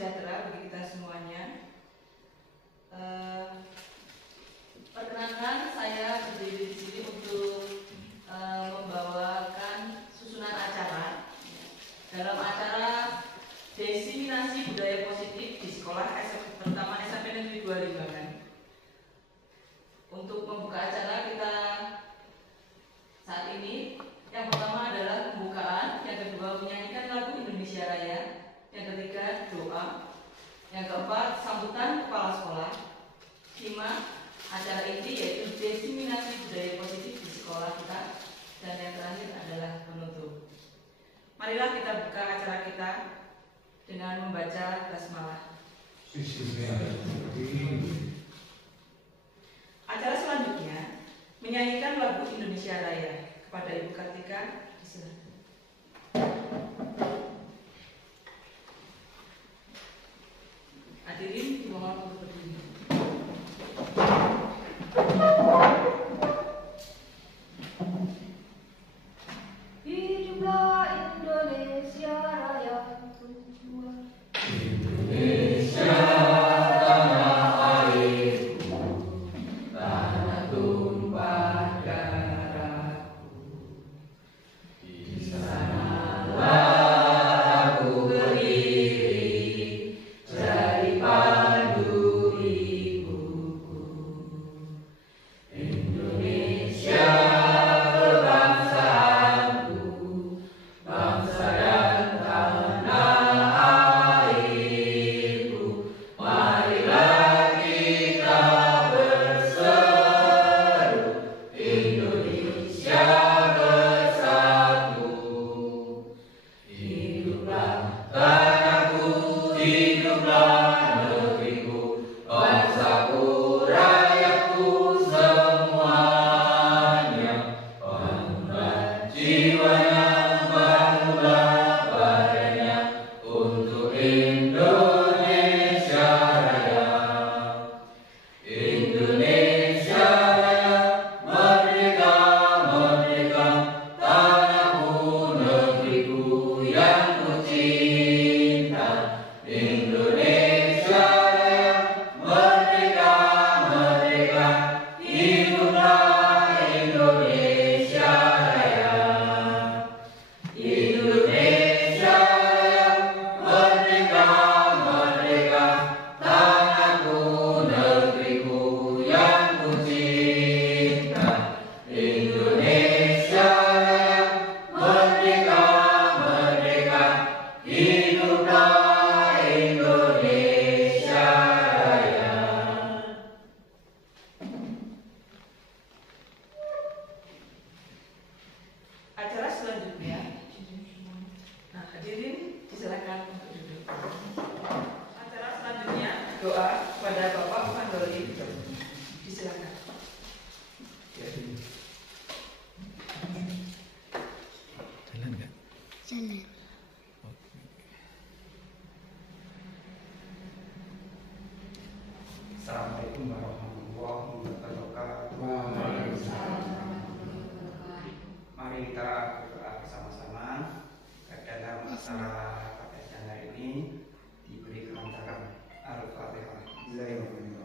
sejahtera bagi kita semuanya. Perkenankan saya berdiri di sini untuk membawakan susunan acara dalam acara Desiminasi Budaya Positif di Sekolah Pertama SMP Negeri 2 Limbangan. Untuk membuka acara kita saat ini, yang pertama adalah pembukaan, yang kedua menyanyikan lagu Indonesia Raya, yang ketiga doa, yang keempat sambutan kepala sekolah. Simak acara inti yaitu Desiminasi Budaya Positif di sekolah kita, dan yang terakhir adalah penutup. Marilah kita buka acara kita dengan membaca basmalah. Acara selanjutnya menyanyikan lagu Indonesia Raya. Kepada Ibu Kartika, silakan. Hadirin dimohon untuk berdiri. Hiduplah Indonesia Raya. Indonesia tanah airku, tanah tumpah darahku. Di sanalah aku berdiri, jadi pandu ibuku. Indonesia kebangsaanku, bangsa dan tanah airku. Marilah kita berseru, Indonesia bersatu. Hiduplah tanahku, hiduplah negeriku, bangsaku, rakyatku semuanya. Bangunlah jiwanya, bangunlah badannya untuk Indonesia Raya. Indonesia Raya, merdeka, merdeka, tanahku, negeriku yang ku cinta. Indonesia Raya, merdeka, merdeka, hiduplah Indonesia Raya. Indonesia Raya, merdeka, merdeka, tanahku, negeriku yang ku cinta. Indonesia Raya, merdeka, merdeka, hiduplah Indonesia Raya. Acara selanjutnya, nah hadirin silakan untuk duduk. Acara selanjutnya doa kepada Bapak Mandoli, disilakan. Jalan nggak? Jalan. Assalamualaikum warahmatullahi wabarakatuh. Mari kita berdoa bersama-sama dalam acara pada siang hari ini diberi kelancaran. Al-Fatihah. Bismillahirrahmanirrahim.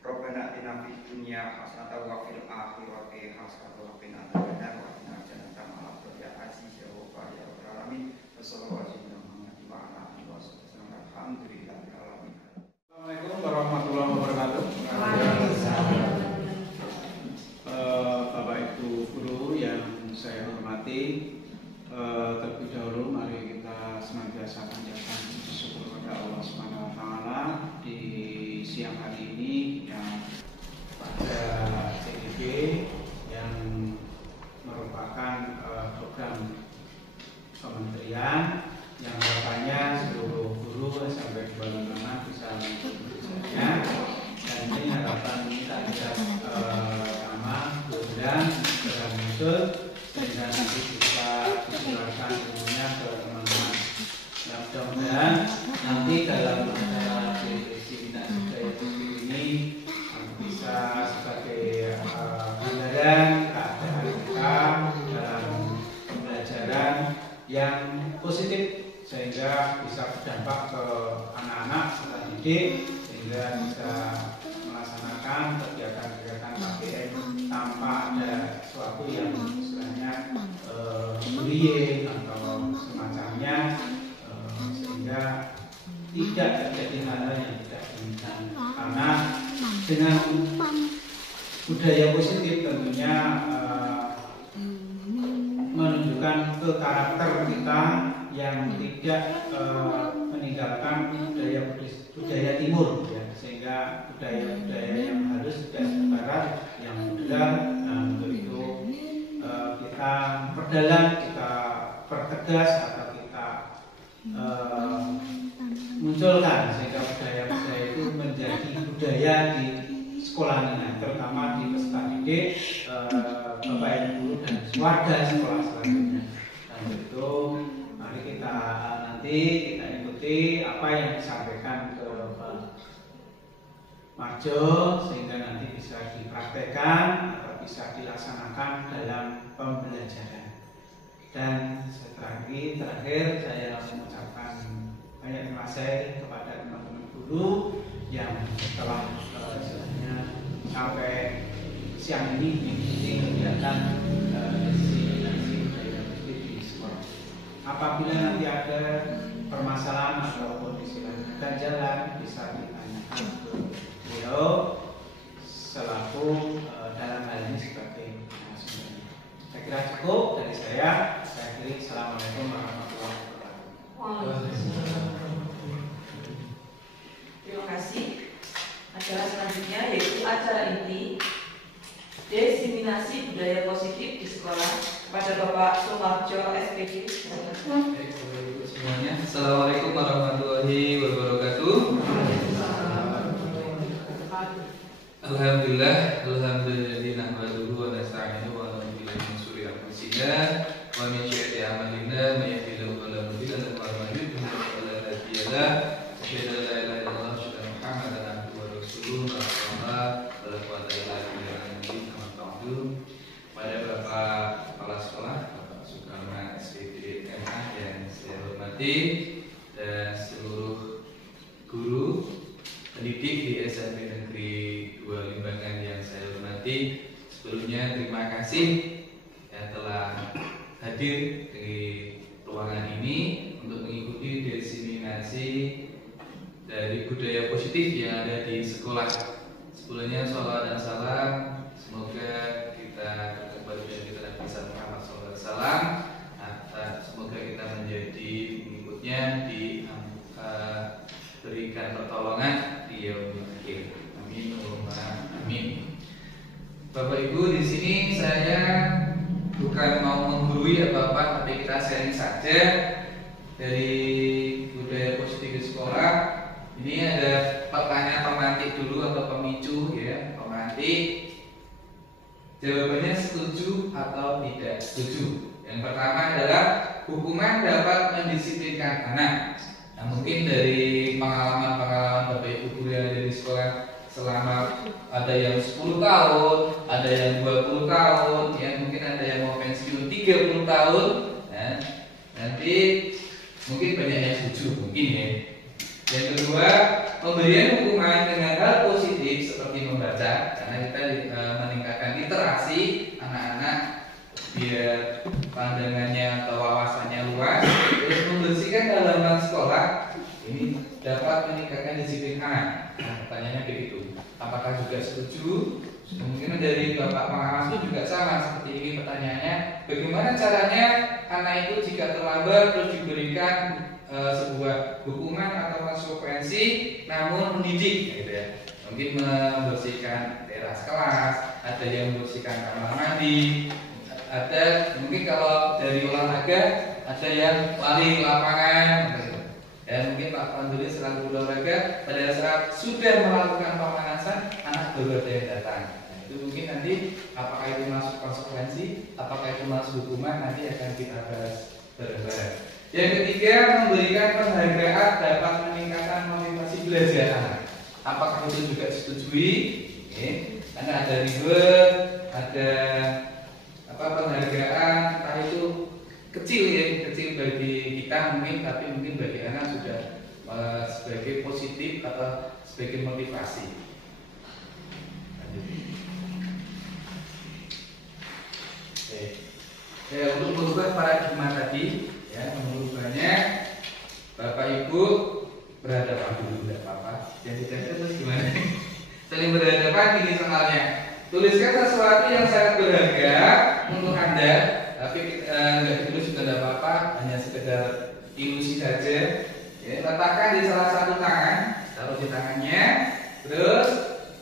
Rabbana atina fid dunya hasanatan wa fil akhirati hasanatan wa qina adzabannar wa qina jannata ma'al ya aziz ya rabbal alamin. Wassallallahu alaihi wa sallam. Alhamdulillahil alamin. Assalamualaikum warahmatullahi wabarakatuh. Bapak Ibu guru yang saya hormati, terlebih dahulu mari kita senantiasa panjatkan syukur kepada Allah Subhanahu wa taala di siang hari ini yang pada CDB yang merupakan program kementerian yang harapannya seluruh guru sampai di mana bisa mengikuti, dan ini harapan kita tidak sama bulan muncul sehingga nanti bisa disilakan yang positif sehingga bisa berdampak ke anak-anak peserta didik, sehingga bisa melaksanakan kegiatan-kegiatan KBM tanpa ada sesuatu yang istilahnya bullying atau semacamnya, sehingga tidak terjadi hal-hal yang tidak diinginkan. Karena dengan budaya positif tentunya menunjukkan ke karakter kita yang tidak meninggalkan budaya timur, ya, sehingga budaya-budaya yang halus budaya barat yang moderat. Untuk itu kita perdalam, kita pertegas atau kita munculkan sehingga budaya-budaya itu menjadi budaya di sekolah menengah, terutama di peserta didik, Bapak Ibu guru dan warga sekolah selanjutnya. Dan itu mari kita ikuti apa yang disampaikan ke Pak Marjo sehingga nanti bisa dipraktekkan atau bisa dilaksanakan dalam pembelajaran. Dan terakhir saya mengucapkan banyak terima kasih kepada teman-teman guru yang telah sampai siang ini mengikuti kegiatan diseminasi budaya positif di sekolah. Apabila nanti ada permasalahan ataupun istilahnya ganjalan bisa ditanyakan ke beliau selaku dalam hal ini sebagai narasumber. Saya kira cukup dari saya. Saya akhiri. Assalamualaikum warahmatullahi wabarakatuh. Terima kasih. Acara selanjutnya yaitu acara inti diseminasi budaya positif di sekolah kepada Bapak Sumarjo SPG. Semuanya, Assalamualaikum warahmatullahi wabarakatuh. Alhamdulillah, alhamdulillah nahmaduhu wa nasta'inuhu wa na'udzu billahi min shururi anfusina wa min syarri a'malina may yahdihillahu fala mudilla lahu wa man yudlil fala hadiya lahu. Asyhadu an la ilaha illallah wa asyhadu anna Muhammadan abduhu wa rasuluhu. La quwwata illa billah. Pada Bapak Kepala Sekolah, Bapak Sukarma SPG MA yang saya hormati, dan seluruh guru pendidik di SMP Negeri 2 Limbangan yang saya hormati, sebelumnya terima kasih yang telah hadir di ruangan ini untuk mengikuti diseminasi dari budaya positif yang ada di sekolah. Sebelumnya sholawat dan salam, semoga kita kepada kita Nabi Muhammad SAW, semoga kita menjadi pengikutnya di berikan pertolongan di yaumil akhir. Amin, amin. Bapak Ibu, di sini saya bukan mau menggurui apa-apa, tapi kita sharing saja dari budaya positif di sekolah. Ini ada pertanyaan pemantik dulu atau pemicu, ya, pemantik. Jawabannya setuju atau tidak setuju. Yang pertama adalah hukuman dapat mendisiplinkan anak. Nah, mungkin dari pengalaman Bapak Ibu guru yang ada di sekolah selama ada yang 10 tahun, ada yang 20 tahun, ya mungkin ada yang mau pensiun 30 tahun. Nah, nanti mungkin banyak yang setuju, mungkin ya. Yang kedua, pemberian hukuman dengan hal positif seperti membaca, karena kita meningkatkan literasi anak-anak biar pandangannya atau wawasannya luas. Terus membersihkan halaman sekolah ini dapat meningkatkan disiplin anak. Nah, pertanyaannya begitu. Apakah juga setuju? Mungkin dari Bapak Pengawas juga sama seperti ini pertanyaannya. Bagaimana caranya anak itu jika terlambat terus diberikan sebuah hukuman atau konsekuensi namun mendidik, gitu ya. Mungkin membersihkan teras kelas, ada yang membersihkan kamar mandi, ada mungkin kalau dari olahraga ada yang lari lapangan, dan mungkin Pak Panduli selaku olahraga pada saat sudah melakukan pemanasan anak baru ada yang datang. Nah, itu mungkin nanti apakah itu masuk konsekuensi, apakah itu masuk hukuman, nanti akan kita bahas bareng-bareng. Yang ketiga, memberikan penghargaan dapat meningkatkan motivasi belajar anak. Apakah itu juga disetujui? Karena ada reward, ada penghargaan, entah itu kecil ya, kecil bagi kita mungkin, tapi mungkin bagi anak sudah sebagai positif atau sebagai motivasi. Lanjut. Oke. Ya, untuk merubah paradigma tadi, ya, merubahnya Bapak Ibu berhadapan dulu, tidak apa-apa. Yang tidak terus gimana? Saling berhadapan ini soalnya. Tuliskan sesuatu yang sangat berharga untuk Anda, tapi nggak ditulis juga tidak apa-apa, hanya sekedar ilusi saja. Ya, letakkan di salah satu tangan, taruh di tangannya, terus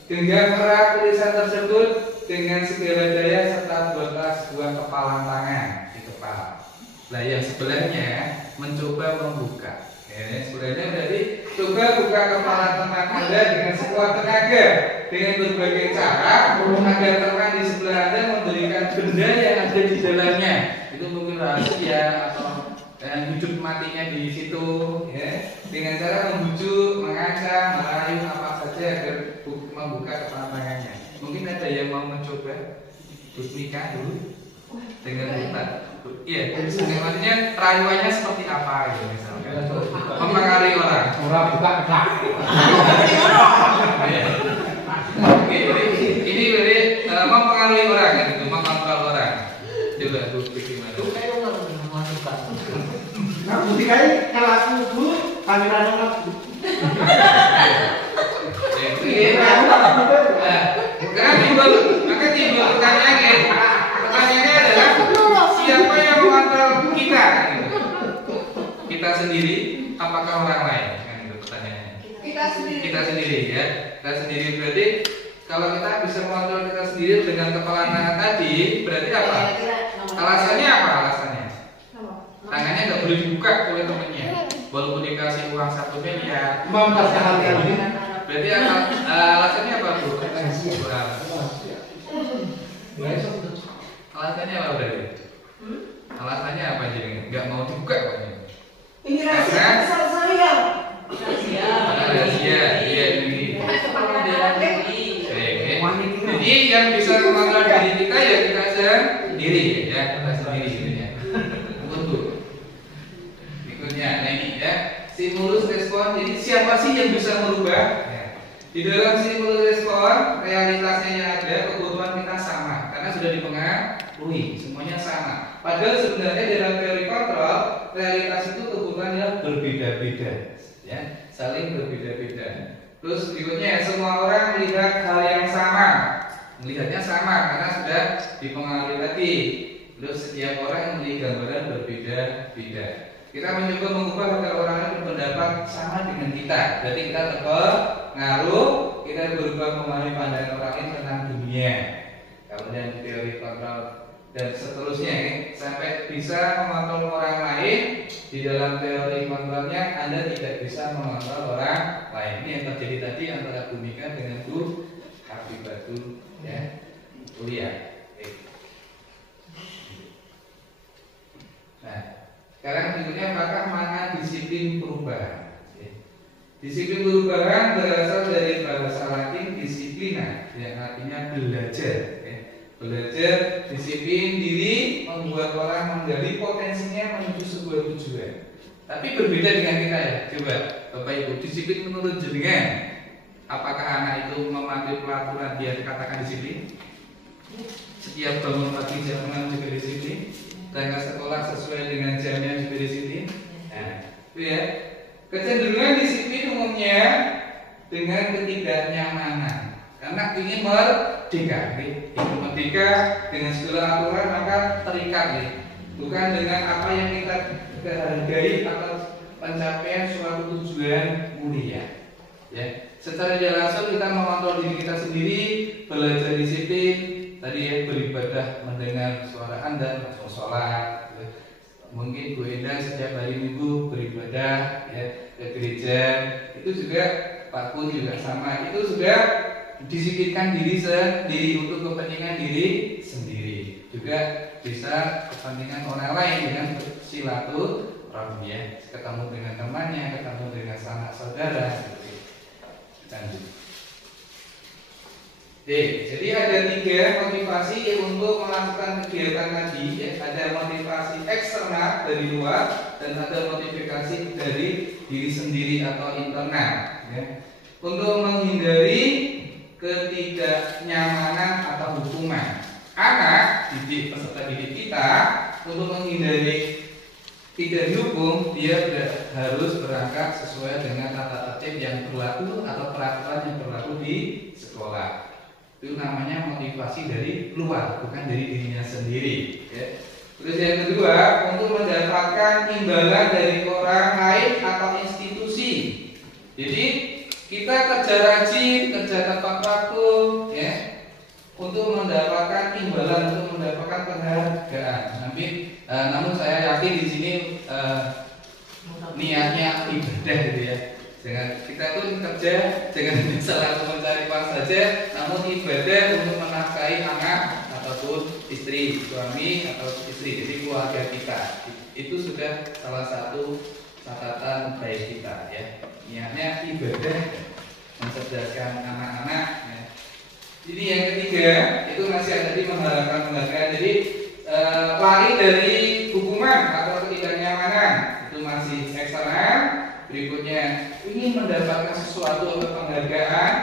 genggam erat tulisan tersebut dengan segala daya serta buatlah sebuah kepalan tangan di kepala. Nah, yang sebelahnya mencoba membuka. Ya, sebelahnya berarti coba buka kepala teman Anda dengan sekuat tenaga, dengan berbagai cara agar teman di sebelah Anda memberikan benda yang ada di dalamnya. Itu mungkin rahasia atau hidup matinya di situ, ya. Dengan cara membujuk, mengancam, merayu apa saja agar membuka kepala tangannya. Mungkin ada yang mau mencoba nikah dulu dengan hutan. Iya, maksudnya rayuannya seperti apa ya misalkan? Mempengaruhi orang. Orang buka ketak. Oke, ini berarti mempengaruhi orang kan itu, mengontrol orang. Coba Bu gimana? Nah, bukti kali kalau aku Bu, pangeran aku. Karena timbul pertanyaannya adalah siapa yang mengontrol kita? Kita sendiri, apakah orang lain? Kan itu pertanyaannya. Kita sendiri ya. Kita sendiri berarti kalau kita bisa mengontrol kita sendiri dengan kepala tangan tadi, berarti apa? Alasannya apa alasannya? Tangannya nggak boleh dibuka oleh temennya, walaupun dikasih uang 1 miliar. Berarti alasannya apa Bu? Alasannya apa berarti? Alasannya apa jadi nggak mau dibuka pokoknya? Ini rahasia. Rahasia, iya ini. Jadi yang bisa mengontrol diri kita ya kita sendiri ya, kita sendiri gitu ya. Untuk berikutnya, nah ini ya stimulus respon. Jadi siapa sih yang bisa merubah? Ya. Di dalam stimulus respon realitasnya yang ada, kebutuhan kita sama karena sudah dipengaruhi, semuanya sama. Padahal sebenarnya dalam teori kontrol realitas itu kebutuhan yang berbeda-beda, ya, saling berbeda-beda. Terus berikutnya semua orang melihat hal yang sama, melihatnya sama karena sudah dipengaruhi tadi. Terus setiap orang melihat gambaran berbeda-beda. Kita mencoba mengubah agar orang lain berpendapat sama dengan kita. Jadi kita terpengaruh, kita berubah memahami pandangan orang lain tentang dunia. Kemudian teori kontrol dan seterusnya ya, sampai bisa mengontrol orang lain. Di dalam teori kontrolnya Anda tidak bisa mengontrol orang lain. Ini yang terjadi tadi antara Bu Mika dengan Bu Habibatu ya, kuliah. Nah, sekarang berikutnya apakah makna disiplin perubahan? Disiplin perubahan berasal dari bahasa Latin disiplina, yang artinya belajar. Belajar, disiplin diri, membuat orang menggali potensinya menuju sebuah tujuan. Tapi berbeda dengan kita ya. Coba Bapak Ibu, disiplin menurut jenengan, apakah anak itu mematuhi peraturan dia dikatakan disiplin? Setiap bangun pagi jam 6 juga disiplin, berangkat sekolah sesuai dengan jamnya juga disiplin. Nah, itu ya. Kecenderungan disiplin umumnya dengan ketidaknyamanan. Karena ingin merdeka, dengan segala aturan maka terikat, bukan dengan apa yang kita hargai atau pencapaian suatu tujuan mulia. Ya, secara tidak langsung kita mengontrol diri kita sendiri, belajar disiplin, tadi ya beribadah mendengar suara Anda, langsung sholat. Mungkin Bu Enda setiap hari Minggu beribadah ya ke gereja, itu juga Pak Kun juga sama, itu sudah disiplinkan diri sendiri untuk kepentingan diri sendiri, juga bisa kepentingan orang lain dengan silaturahmi ya, ketemu dengan temannya, ketemu dengan sanak saudara. Lanjut. Jadi ada 3 motivasi untuk melakukan kegiatan tadi ya. Ada motivasi eksternal dari luar, dan ada modifikasi dari diri sendiri atau internal. Ya. Untuk menghindari ketidaknyamanan atau hukuman, anak didik peserta didik kita untuk menghindari tidak dihukum, dia harus berangkat sesuai dengan tata tertib yang berlaku atau peraturan yang berlaku di sekolah. Itu namanya motivasi dari luar, bukan dari dirinya sendiri. Ya. Terus yang kedua, untuk mendapatkan imbalan dari orang lain atau institusi. Jadi kita kerja rajin, kerja tepat waktu, ya, untuk mendapatkan imbalan, untuk mendapatkan penghargaan. Namun saya yakin di sini niatnya ibadah gitu ya. Jangan kita pun kerja, jangan selalu mencari uang saja, namun ibadah untuk menafkahi anak ataupun istri, suami atau istri, jadi keluarga kita. Itu sudah salah satu catatan baik kita ya. Niatnya ibadah, mencerdaskan anak-anak ya. Jadi yang ketiga itu masih ada di mengharapkan penghargaan. Jadi lari dari hukuman atau ketidaknyamanan itu masih eksternal. Berikutnya ingin mendapatkan sesuatu atau penghargaan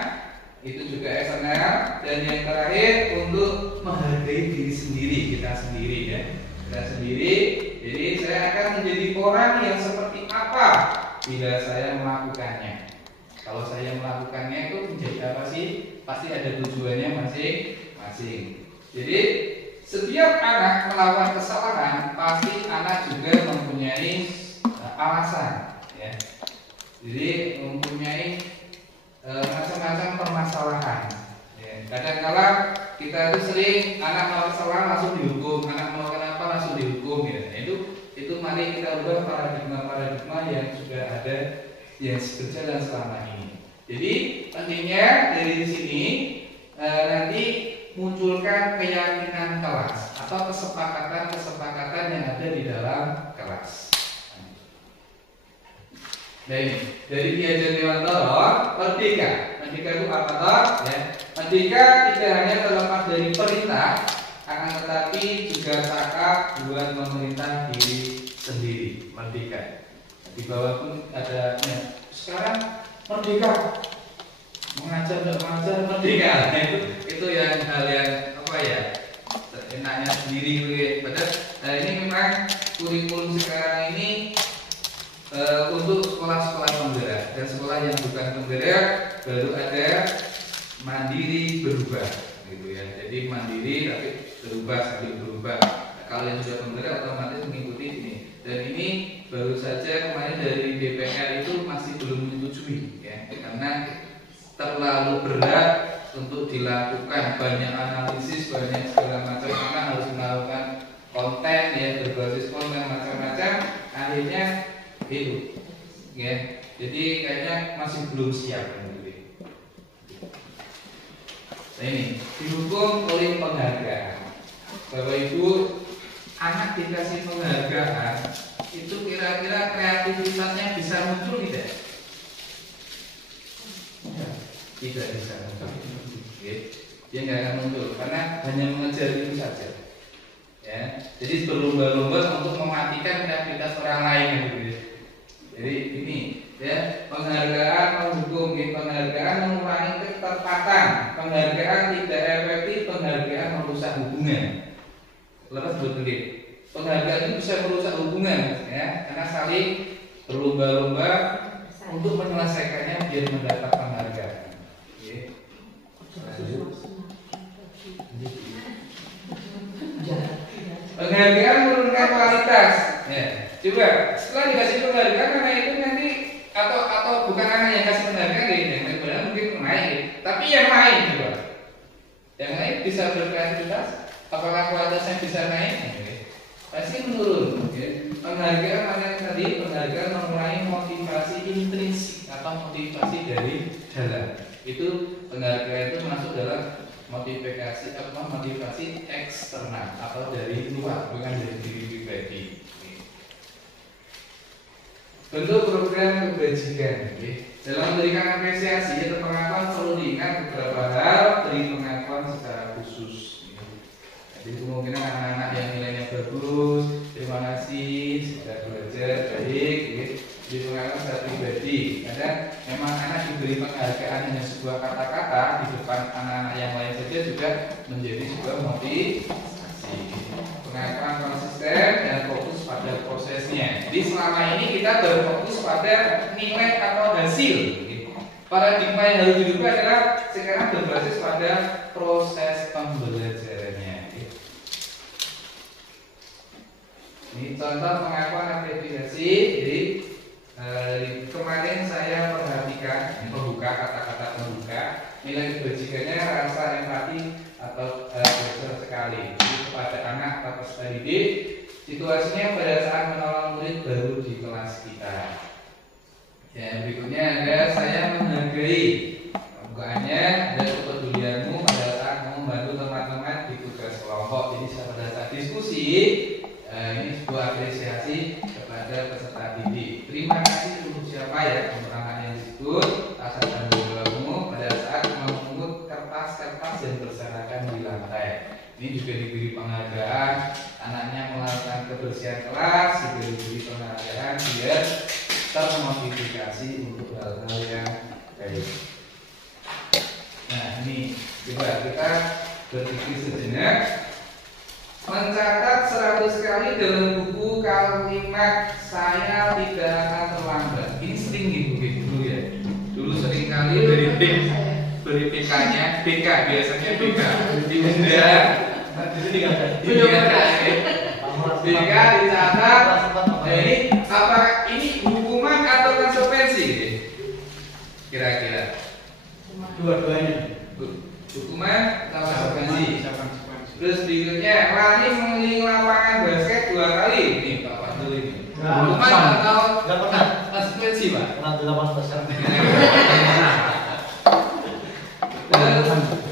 itu juga eksternal. Dan yang terakhir untuk menghargai diri sendiri, kita sendiri ya, kita sendiri. Jadi saya akan menjadi orang yang seperti apa bila saya melakukannya. Kalau saya melakukannya itu menjadi apa sih? Pasti ada tujuannya masing-masing. Jadi setiap anak melakukan kesalahan, pasti anak juga mempunyai alasan, ya. Jadi mempunyai macam-macam permasalahan. Ya. Kadang-kala kita itu sering anak melakukan kesalahan langsung dihukum, anak melakukan apa langsung dihukum, ya. Itu mari kita ubah paradigma yang sudah ada, yang berjalan selama ini. Jadi pentingnya dari sini nanti munculkan keyakinan kelas atau kesepakatan yang ada di dalam kelas. Nah ini dari Ki Hajar Dewantara, merdeka itu apa toh? Ya. Merdeka tidak hanya terlepas dari perintah, akan tetapi juga cakap buat memerintah diri sendiri. Merdeka. Di bawah pun ada ya. Sekarang merdeka, mengajar tidak mengajar merdeka. Nah, itu yang hal yang apa ya, enaknya sendiri. Padahal ini memang kurikulum sekarang ini untuk sekolah-sekolah penggerak dan sekolah yang bukan penggerak baru ada mandiri berubah, gitu ya. Jadi mandiri tapi berubah sambil berubah. Nah, kalau yang sudah penggerak otomatis mengikuti ini. Dan ini baru saja kemarin dari DPR itu masih belum menyetujui ya, karena terlalu berat untuk dilakukan, banyak analisis, banyak segala macam, karena harus melakukan konten ya, berbasis konten macam-macam, akhirnya itu ya. Jadi kayaknya masih belum siap gitu. Nah ini didukung oleh penghargaan. Bapak Ibu, anak dikasih penghargaan itu kira-kira kreativitasnya bisa muncul tidak? Ya, tidak bisa muncul. Dia nggak akan muncul karena hanya mengejar itu saja. Ya, jadi berlomba-lomba untuk mematikan kreativitas orang lain gitu. Jadi ini ya, penghargaan menghukum, penghargaan mengurangi ketepatan, penghargaan tidak efektif, penghargaan merusak hubungan. Lepas betul. Penghargaan itu bisa merusak hubungan ya, karena saling berlomba-lomba untuk menyelesaikannya biar mendapat penghargaan. Penghargaan menurunkan kualitas. Ya. Coba setelah dikasih penghargaan, anak itu nanti atau bukan anak yang kasih penghargaan, yang mungkin naik, tapi yang lain coba, yang lain bisa berkreativitas. Apakah kualitasnya bisa naik? Pasti menurun. Penghargaan makanya tadi penghargaan mengurangi motivasi intrinsik atau motivasi dari dalam. Itu penghargaan itu masuk dalam motivasi eksternal atau dari luar, bukan dari diri pribadi. Bentuk program kebajikan. Dalam memberikan apresiasi atau pengakuan perlu diingat beberapa hal, beri pengakuan secara khusus. Jadi kemungkinan anak-anak yang nilainya bagus, terima kasih sudah belajar. belajar baik, di pengalaman secara pribadi. Kadang memang anak diberi penghargaan hanya sebuah kata-kata di depan anak-anak yang lain saja juga menjadi sebuah motivasi. Pengakuan konsisten dan fokus pada prosesnya. Jadi selama ini kita berfokus pada nilai atau hasil. Paradigma yang harus dirubah adalah sekarang berbasis pada proses pembelajarannya. Ini contoh pengakuan apresiasi. Jadi kemarin saya perhatikan pembuka, kata-kata pembuka, nilai kebajikannya rasa empati atau besar sekali. Jadi kepada anak atau peserta didik, situasinya pada saat menolong murid baru di kelas kita. Ya, berikutnya ada saya menghargai. Pembukaannya ada kepedulianmu pada saat membantu teman-teman di tugas kelompok. Jadi pada saat diskusi, ini sebuah apresiasi kepada peserta didik. Terima kasih untuk siapa ya untuk anak yang disebut, rasa tanggung jawabmu pada saat memungut kertas-kertas yang berserakan di lantai. Ini juga diberi penghargaan, anaknya melakukan kebersihan kelas, juga diberi penghargaan biar termotivasi untuk hal-hal yang baik. Nah ini coba kita berpikir sejenak. Mencatat 100 kali dalam buku kalimat saya tidak akan terlambat. Ini sering gitu dulu ya. Dulu sering kali beri PK-nya BK, biasanya BK ditunda. BK dicatat. Jadi apakah ini hukuman atau konsekuensi? Kira-kira Dua-duanya. Hukuman atau konsekuensi? Terus berikutnya lari mengelilingi lapangan basket 2 kali. Ini Pak Pandu ini. Hukuman atau konsekuensi Pak?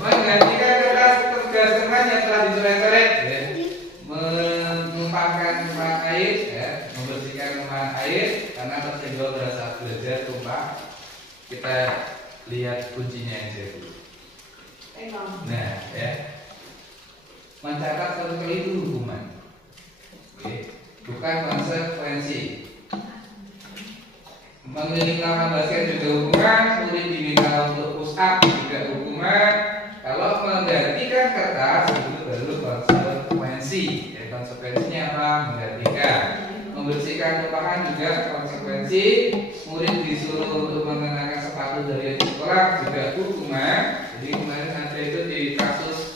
Menggantikan kertas tugas teman yang telah dicoret-coret, menumpahkan tumpahan air, membersihkan tumpahan air karena tersenggol pada saat belajar tumpah. Kita lihat kuncinya aja dulu. Nah, ya. Mencatat 1 kali itu hukuman, bukan konsekuensi. Mengelilingi lapangan basket juga hukuman, murid diminta untuk push up juga hukuman. Kalau menggantikan kertas itu baru konsekuensi. Konsekuensinya apa? Menggantikan. Membersihkan tumpahan juga konsekuensi. Murid disuruh untuk mengenakan sepatu dari sekolah juga hukuman. Jadi kemarin ada itu di kasus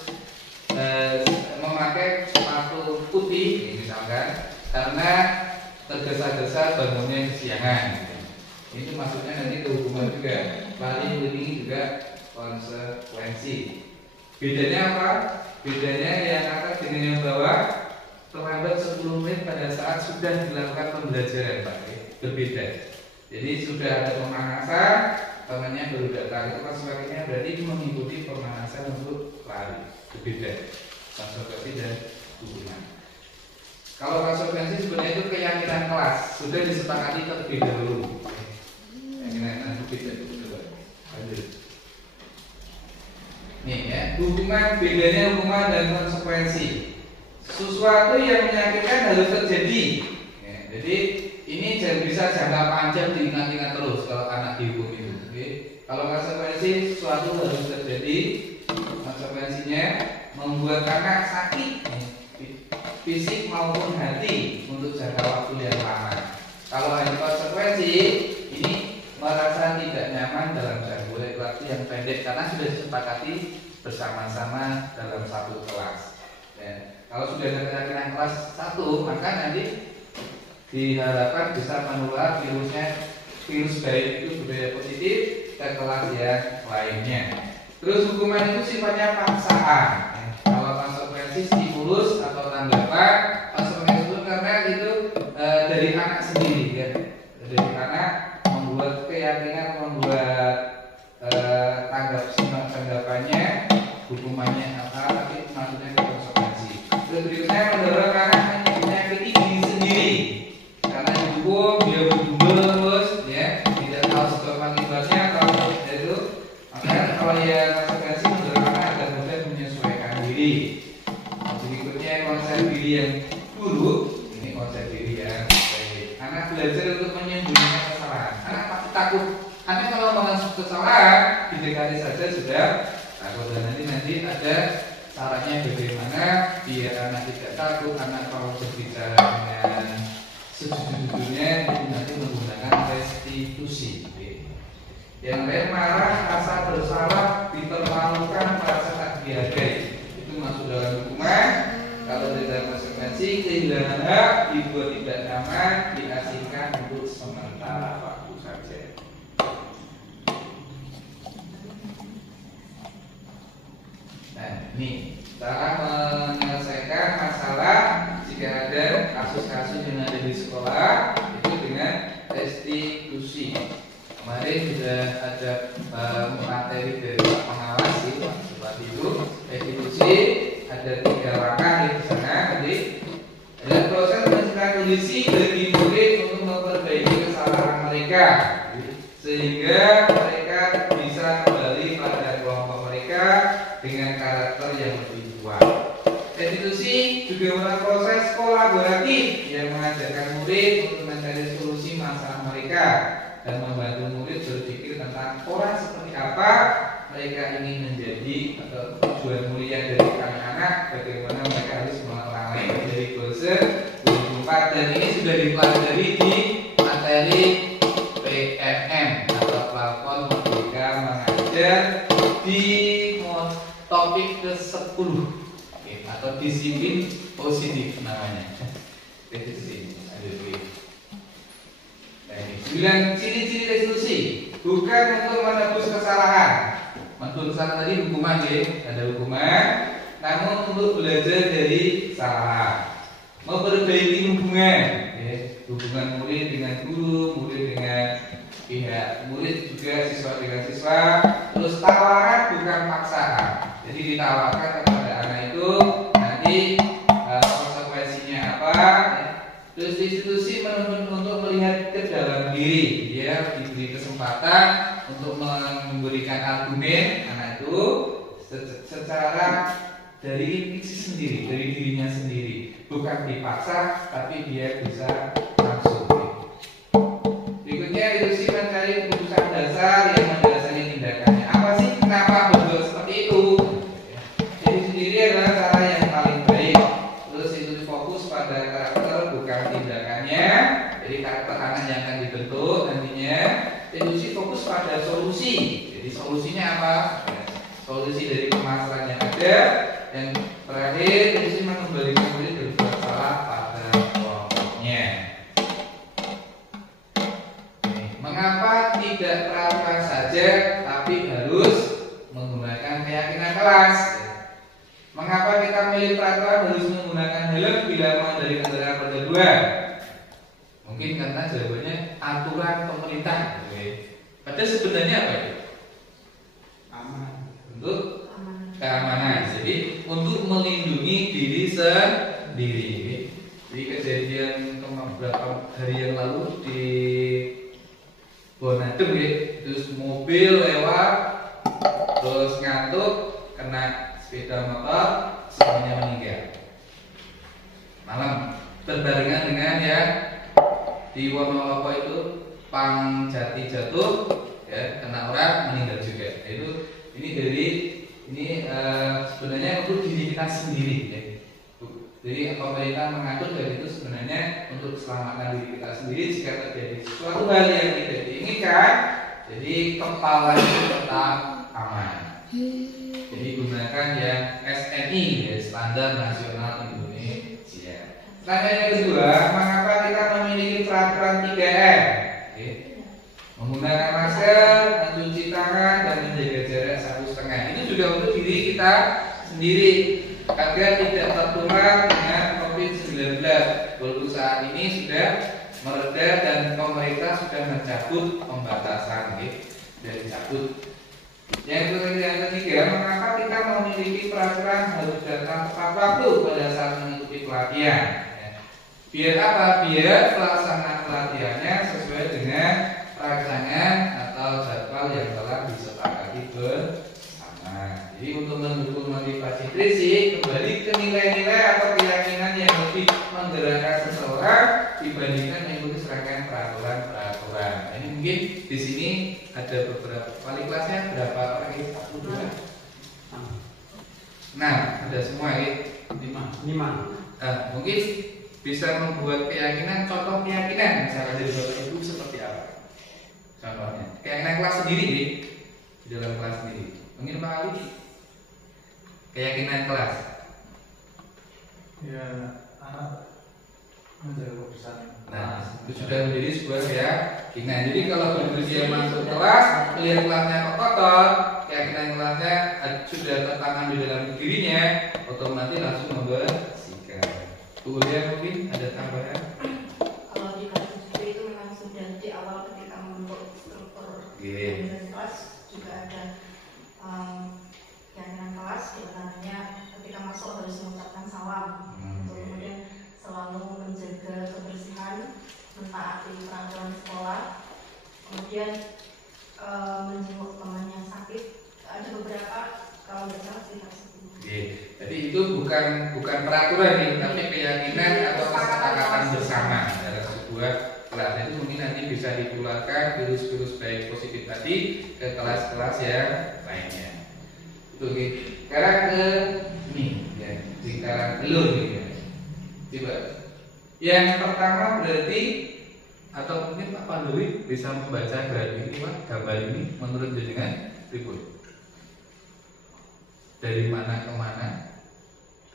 memakai sepatu putih misalkan karena tergesa-gesa bangunnya kesiangan. Itu maksudnya nanti ke hukuman juga. Paling ini juga konsekuensi. Bedanya apa? Bedanya yang atas dengan yang bawah terlambat 10 menit pada saat sudah dilakukan pembelajaran Pak. Berbeda. Jadi sudah ada pemanasan, temannya baru datang. Itu konsekuensinya berarti mengikuti pemanasan untuk lari. Berbeda konsekuensi dan hukuman. Kalau konsekuensi sebenarnya itu keyakinan kelas sudah disepakati terlebih dahulu. Keyakinan beda dulu. Nih ya, hukuman, bedanya hukuman dan konsekuensi. Sesuatu yang menyakitkan harus terjadi. Ya, jadi ini bisa jangka panjang diingat-ingat terus kalau anak dihukum itu. Kalau konsekuensi sesuatu harus terjadi. Konsekuensinya membuat anak sakit fisik maupun hati untuk jangka waktu yang lama. Kalau hanya konsekuensi ini merasa tidak nyaman dalam jangka waktu yang pendek karena sudah disepakati bersama-sama dalam satu kelas. Ya. Kalau sudah ada keyakinan kelas 1 maka nanti diharapkan bisa menular virus baik itu budaya positif ke kelas yang lainnya. Terus hukuman itu sifatnya paksaan. Kalau konsekuensi stimulus atau tanggapan, konsekuensi itu karena itu dari anak sendiri ya. Dari anak membuat keyakinan, membuat tanggapannya, hukumannya apa, tapi maksudnya konsekuensi. Terus berikutnya mendorong anak menyakiti diri sendiri karena dihukum dia bergumul terus ya, tidak tahu sebab akibatnya kalau itu. Maka kalau yang konsekuensi mendorong anak agar mudah menyesuaikan diri. Berikutnya konsep diri yang buruk, ini konsep diri yang baik. Anak untuk menyembunyikan kesalahan. Anak pasti takut. Anak kalau melakukan kesalahan didekati saja sudah takut. Dan nanti ada caranya bagaimana biar anak tidak takut. Anak kalau berbicara dengan sejujurnya itu nanti menggunakan restitusi. Yang lain marah, rasa bersalah, dipermalukan, merasa tak dihargai, itu masuk dalam hukuman. Kalau tidak konsekuensi, kehilangan hak, dibuat tidak nyaman, diasingkan untuk sementara waktu saja. Nah, ini cara menyelesaikan masalah jika ada kasus-kasus yang ada di sekolah itu dengan restitusi. Kemarin sudah ada materi dari pengawas seperti itu. Restitusi ada 3 langkah di sana. Jadi ada proses menciptakan kondisi bagi murid untuk memperbaiki kesalahan mereka, sehingga mereka bisa kembali pada kelompok mereka dengan karakter yang lebih kuat. Restitusi juga merupakan proses kolaboratif yang mengajarkan murid untuk mencari solusi masalah mereka dan membantu murid berpikir tentang orang seperti apa mereka ingin menjadi atau tujuan mulia dari anak-anak, bagaimana mereka harus melakukan orang lain menjadi dosen 24. Dan ini sudah dipelajari di materi PMM atau Platform Merdeka Mengajar di topik ke-10 atau disiplin positif namanya. Itu sih, ada 9 ciri-ciri restitusi. Bukan untuk menebus kesalahan. Menurut kesalahan tadi hukuman ya, ada hukuman. Namun untuk belajar dari kesalahan, memperbaiki hubungan, ya. Hubungan murid dengan guru, murid dengan pihak murid juga, siswa dengan siswa. Terus tawaran bukan paksaan. Jadi ditawarkan kepada anak itu nanti konsekuensinya apa. Ya. Terus institusi menuntut untuk melihat ke dalam diri, dia diberi kesempatan untuk memberikan argumen anak itu secara dari fiksi sendiri, dari dirinya sendiri, bukan dipaksa, tapi dia bisa langsung. Berikutnya institusi mencari keputusan dasar yang mendasari tindakannya. Apa sih kenapa berbuat seperti itu? Jadi sendiri adalah cara yang paling baik. Terus itu fokus pada karakter bukan tindakannya. Jadi karakter anak yang akan dibentuk nantinya. Institusi fokus pada solusi. Jadi solusinya apa? Solusi dari permasalahan yang ada. Dan terakhir institusi mengembalikan murid berbuat salah pada kelompoknya. Mengapa tidak peraturan saja tapi harus menggunakan keyakinan kelas? Mengapa kita memilih peraturan harus menggunakan helm bila mengendarai kendaraan roda 2? Mungkin karena jawabannya aturan pemerintah. Padahal sebenarnya apa itu? Aman. Untuk keamanan. Jadi untuk melindungi diri sendiri. Jadi kejadian beberapa hari yang lalu di Bonadem ya, terus mobil lewat, terus ngantuk, kena sepeda motor, semuanya meninggal. Malam berbarengan dengan ya di Wonoloko itu pang jati jatuh, ya kena orang meninggal juga. Ini sebenarnya untuk diri kita sendiri. Ya. Jadi pemerintah mengatur dan itu sebenarnya untuk keselamatan diri kita sendiri jika terjadi sesuatu hal yang tidak diinginkan. Jadi kepala itu tetap aman. Jadi gunakan yang SNI, ya, Standar Nasional Indonesia. Selanjutnya yang kedua, mengapa kita memiliki peraturan 3M? Menggunakan masker, mencuci tangan, dan menjaga jarak 1,5. Itu juga untuk diri kita sendiri agar tidak tertular dengan COVID-19. Walaupun saat ini sudah mereda dan pemerintah sudah mencabut pembatasan, sudah dicabut. Yang ketiga, mengapa kita memiliki peraturan harus datang tepat waktu pada saat mengikuti pelatihan? Biar apa? Biar pelaksanaan pelatihannya sesuai dengan rancangan atau jadwal yang telah disepakati bersama. Jadi untuk mendukung motivasi intrinsik, kembali ke nilai-nilai atau keyakinan yang lebih menggerakkan seseorang dibandingkan mengikuti serangkaian peraturan. Mungkin di sini ada beberapa wali kelasnya berapa orang ini? 1, 2. Nah, ada semua ya. 5. Mungkin bisa membuat keyakinan, contoh keyakinan misalnya dari Bapak Ibu seperti apa? Contohnya, keyakinan kelas sendiri nih, di dalam kelas sendiri. Mungkin Pak Ali, keyakinan kelas. Ya, anak menjaga kebersihan. Nah, itu sudah menjadi sebuah keyakinan. Jadi kalau begitu dia masuk kelas, melihat kelasnya kotor, keyakinan kelasnya sudah tertanam di dalam dirinya, otomatis langsung membersihkan. Bu Ulia mungkin ada tambahan? Kalau di kelas itu memang sudah di awal ketika membentuk struktur kelas juga ada keyakinan kelas sebenarnya ketika masuk harus mengucapkan salam. Kemudian selalu menjaga kebersihan, mentaati peraturan sekolah, kemudian menjenguk teman yang sakit. Ada beberapa kalau nggak salah sekitar 10. Jadi itu bukan peraturan nih, tapi keyakinan atau kesepakatan bersama dalam sebuah kelas. Itu mungkin nanti bisa ditularkan virus-virus baik positif tadi ke kelas-kelas yang lainnya. Itu oke. Sekarang ke ini ya, sekarang belum ya. Coba. Yang pertama berarti atau mungkin Pak Pandowi bisa membaca grafik ini Pak, gambar ini menurut jenengan berikut. Dari mana ke mana?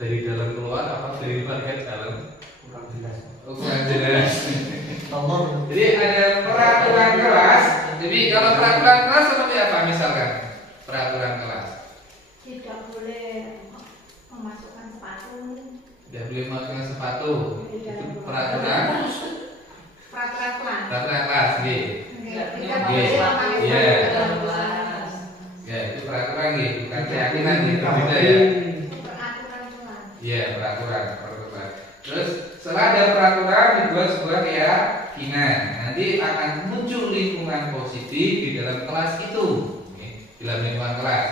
Dari dalam keluar apa dari luar ke dalam? Kurang jelas. Kurang jelas. Contoh, Jadi ada peraturan kelas. Jadi kalau peraturan kelas seperti apa misalkan? Peraturan kelas. Tidak boleh memasukkan sepatu. Tidak boleh memasukkan sepatu. Itu peraturan. Peraturan kelas. Peraturan kelas, nggih. Tidak Iya. boleh memakai Iya. dalam kelas. Ya, itu peraturan nggih, bukan keyakinan nggih, berbeda ya. Peraturan kelas. Iya, peraturan. Terus setelah ada peraturan dibuat sebuah keyakinan. Nanti akan muncul lingkungan positif di dalam kelas itu. Oke, di dalam lingkungan kelas.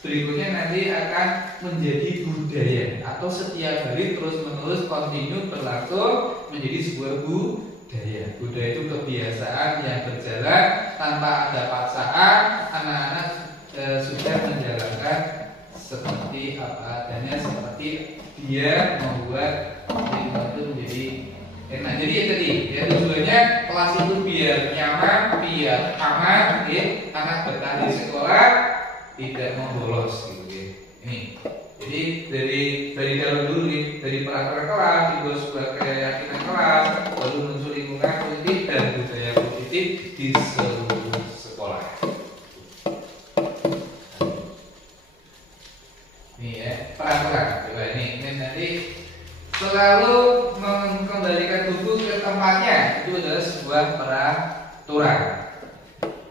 Berikutnya nanti akan menjadi budaya atau setiap hari terus menerus kontinu berlangsung menjadi sebuah budaya. Budaya itu kebiasaan yang berjalan tanpa ada paksaan. Anak-anak sudah menjalankan seperti apa adanya, seperti dia membuat lingkungan itu menjadi enak. Jadi ya tadi ya tujuannya kelas itu biar nyaman, biar aman, ya. Anak betah di sekolah, tidak mau bolos gitu ya. Ini. Jadi dari dalam dulu nih, dari peraturan kelas, dibuat sebuah keyakinan kelas, lalu muncul lingkungan positif dan budaya positif di seluruh sekolah. Ini ya peraturan. Coba ini nanti selalu mengembalikan buku ke tempatnya, itu adalah sebuah peraturan.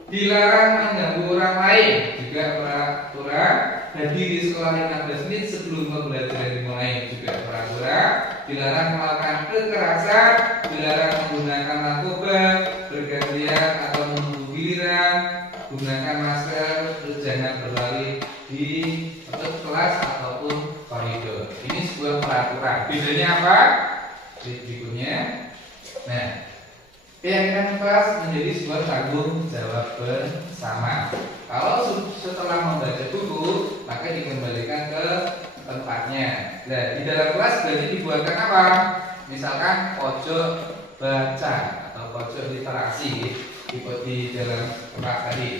Dilarang mengganggu orang lain, juga peraturan. Hadir di sekolah 15 menit sebelum pembelajaran dimulai, juga peraturan. Dilarang melakukan kekerasan, dilarang menggunakan narkoba, bergantian atau menunggu giliran, gunakan masker, terus jangan berlari di kelas ataupun koridor. Ini sebuah peraturan. Bedanya apa? Berikutnya. Nah, keyakinan kelas menjadi sebuah tanggung jawab bersama. Kalau setelah membaca buku, maka dikembalikan ke tempatnya. Nah, di dalam kelas berarti dibuatkan apa? Misalkan pojok baca atau pojok literasi di dalam kelas tadi.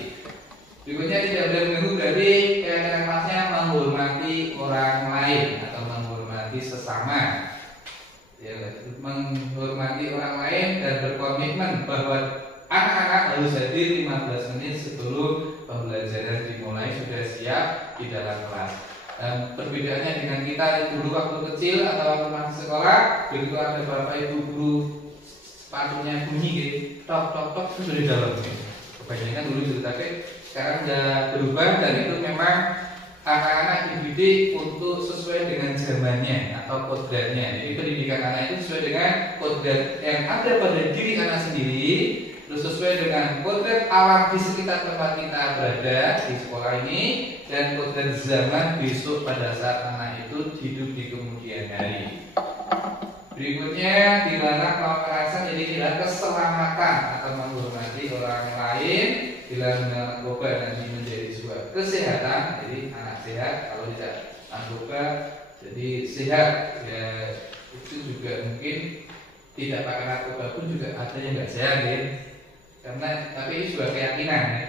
Berikutnya tidak boleh mengganggu, berarti keyakinan kelasnya menghormati orang lain atau menghormati sesama. Ya, menghormati orang lain dan berkomitmen bahwa anak-anak harus hadir 15 menit sebelum pembelajaran dimulai, sudah siap di dalam kelas. Dan perbedaannya dengan kita dulu waktu kecil atau waktu masih sekolah, begitu ada bapak ibu guru sepatunya bunyi gitu, tok tok tok itu dari dalam. Kebanyakan dulu gitu, tapi sekarang sudah berubah dan itu memang anak-anak dididik untuk sesuai dengan zamannya atau kodratnya. Jadi pendidikan anak itu sesuai dengan kodrat yang ada pada diri anak sendiri, terus sesuai dengan kodrat alam di sekitar tempat kita berada di sekolah ini dan kodrat zaman besok pada saat anak itu hidup di kemudian hari. Berikutnya dilarang kekerasan, jadi tidak keselamatan atau menghormati orang dibilang narkoba nanti menjadi sebuah kesehatan, jadi anak sehat kalau tidak narkoba jadi sehat ya, itu juga mungkin tidak pakai narkoba pun juga ada yang nggak sehat ya, karena tapi ini sebuah keyakinan ya.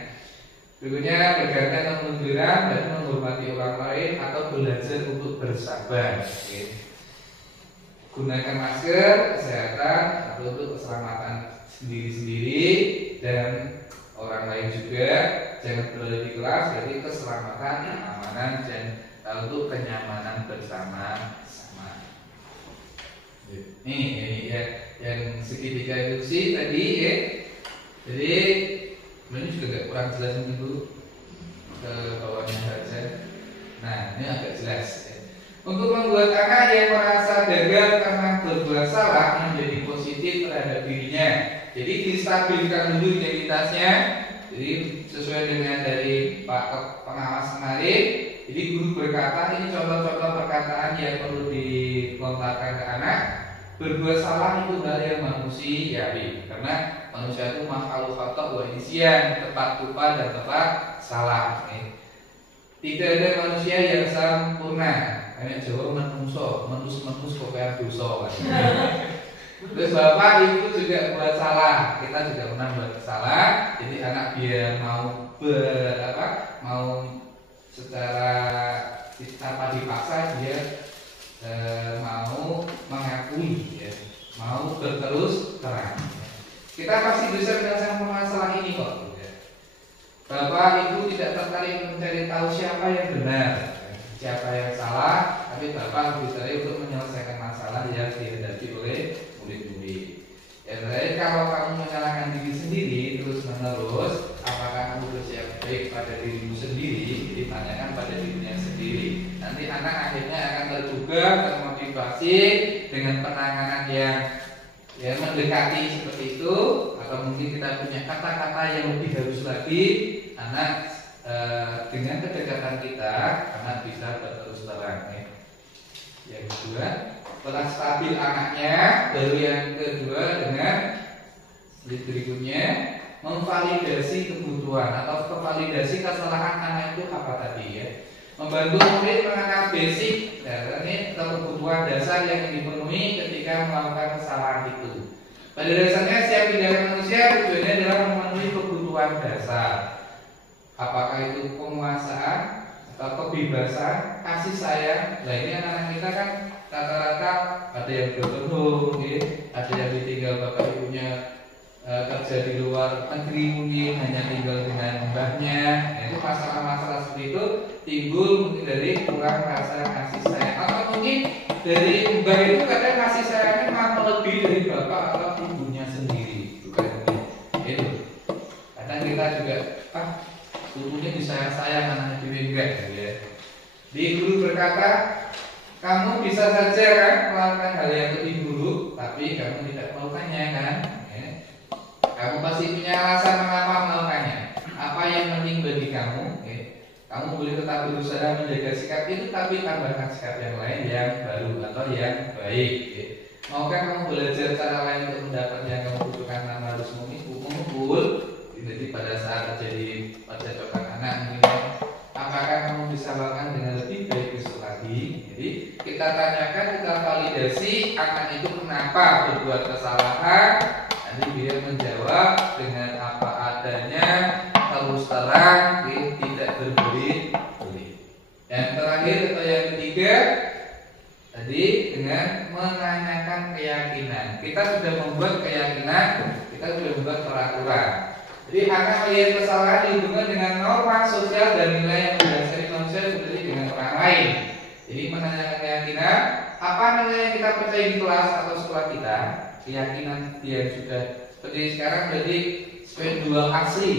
Berikutnya berkaitan dengan mendiram dan menghormati orang lain atau belajar untuk bersabar ya. Gunakan masker, kesehatan atau untuk keselamatan sendiri-sendiri dan orang lain juga. Jangan berada di kelas, jadi keselamatan, keamanan dan untuk kenyamanan bersama-sama. Ini ya yang segitiga induksi tadi ya. Jadi ini juga agak kurang jelas itu ke bawahnya saja. Nah ini agak jelas ya. Untuk membuat anak yang merasa gagal karena berbuat salah menjadi positif terhadap dirinya. Jadi distabilkan dulu identitasnya. Jadi sesuai dengan dari Pak pengawas kemarin. Jadi guru berkata ini contoh-contoh perkataan yang perlu dilontarkan ke anak. Berbuat salah itu hal yang manusiawi, karena manusia itu makhluk khata' wa nisyan, tepat lupa dan tepat salah. Tidak ada manusia yang sempurna. Kayak Jawa menus kopian dosa. Terus bapak ibu juga buat salah, kita juga pernah buat salah. Jadi anak biar mau secara tanpa dipaksa dia mau mengakui, ya, mau berterus terang. Kita pasti bisa menyelesaikan masalah ini kok. Ya. Bapak ibu tidak tertarik mencari tahu siapa yang benar, siapa yang salah, tapi bapak lebih tertarik untuk menyelesaikan masalah yang dihadapi oleh murid-murid. Yang terakhir, kalau kamu menyalahkan diri sendiri terus menerus, apakah kamu bersiap baik pada dirimu sendiri? Ditanyakan pada dirinya sendiri. Nanti anak akhirnya akan tergugah, termotivasi dengan penanganan yang mendekati seperti itu, atau mungkin kita punya kata-kata yang lebih halus lagi. Anak dengan kedekatan kita, anak bisa berterus terang. Yang kedua, setelah stabil anaknya, baru yang kedua dengan berikutnya memvalidasi kebutuhan atau memvalidasi kesalahan anak itu apa tadi ya. Membantu murid mengenal basic, ini kebutuhan dasar yang dipenuhi ketika melakukan kesalahan itu. Pada dasarnya setiap tindakan manusia tujuannya adalah memenuhi kebutuhan dasar. Apakah itu penguasaan atau kebebasan, kasih sayang. Nah ini anak-anak kita kan rata-rata ada yang broken home, ada yang ditinggal bapak ibunya kerja di luar negeri, mungkin hanya tinggal dengan mbahnya. Nah, itu masalah-masalah seperti itu timbul mungkin dari kurang rasa kasih sayang, atau mungkin dari mbah itu kadang kasih sayangnya malah lebih dari bapak atau ibunya sendiri, bukan itu. Kadang kita juga ibunya disayang-sayang anaknya diri enggak ya. Di guru berkata, kamu bisa saja kan melakukan hal yang lebih buruk, tapi kamu tidak melakukannya kan? Ya. Kamu pasti punya alasan mengapa melakukannya. Apa yang penting bagi kamu? Ya. Kamu boleh tetap berusaha menjaga sikap itu, tapi tambahkan sikap yang lain yang baru atau yang baik. Ya. Maukah kamu belajar cara lain untuk mendapat yang kamu butuhkan tanpa harus mengumpul? Jadi pada saat terjadi percakapan anak mungkin, apakah kamu bisa melakukan dengan lebih baik besok lagi? Jadi kita tanyakan, kita validasi anak itu kenapa berbuat kesalahan. Nanti dia menjawab dengan apa adanya, terus terang, tidak berbeli-beli. Yang terakhir atau yang ketiga, tadi dengan menanyakan keyakinan. Kita sudah membuat keyakinan, kita sudah membuat peraturan. Jadi anak melihat kesalahan dihubungkan dengan norma sosial dan nilai yang mendasari manusia seperti dengan orang lain. Jadi menanyakan keyakinan, apa nilai yang kita percaya di kelas atau sekolah kita, keyakinan dia sudah seperti sekarang jadi spiritual asli,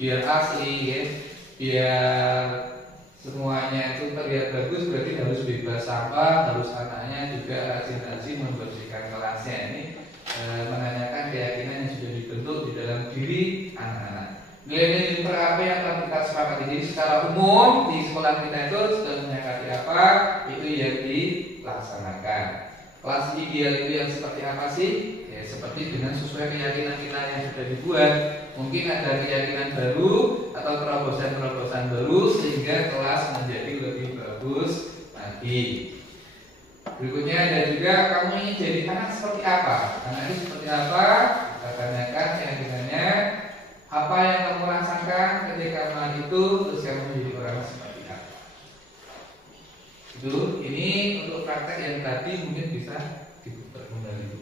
biar asli ya, biar semuanya itu terlihat bagus, berarti harus bebas sampah, harus anaknya juga rajin-rajin membersihkan kelasnya. Ini menanyakan keyakinan yang sudah dibentuk di dalam diri anak-anak. Nilai-nilai apa yang telah kita sepakati. Jadi secara umum di sekolah kita itu sudah menyepakati apa, itu yang dilaksanakan. Kelas ideal itu yang seperti apa sih? Ya, Ya, seperti dengan sesuai keyakinan kita yang sudah dibuat. Mungkin ada keyakinan baru atau terobosan-terobosan baru sehingga kelas menjadi lebih bagus lagi. Berikutnya ada juga kamu ingin jadi anak seperti apa? Anak itu seperti apa? Kita tanyakan keyakinannya. Apa yang kamu rasakan ketika malam itu, terus kamu menjadi orang seperti apa? Itu, ini untuk praktek yang tadi mungkin bisa diputar kembali dulu.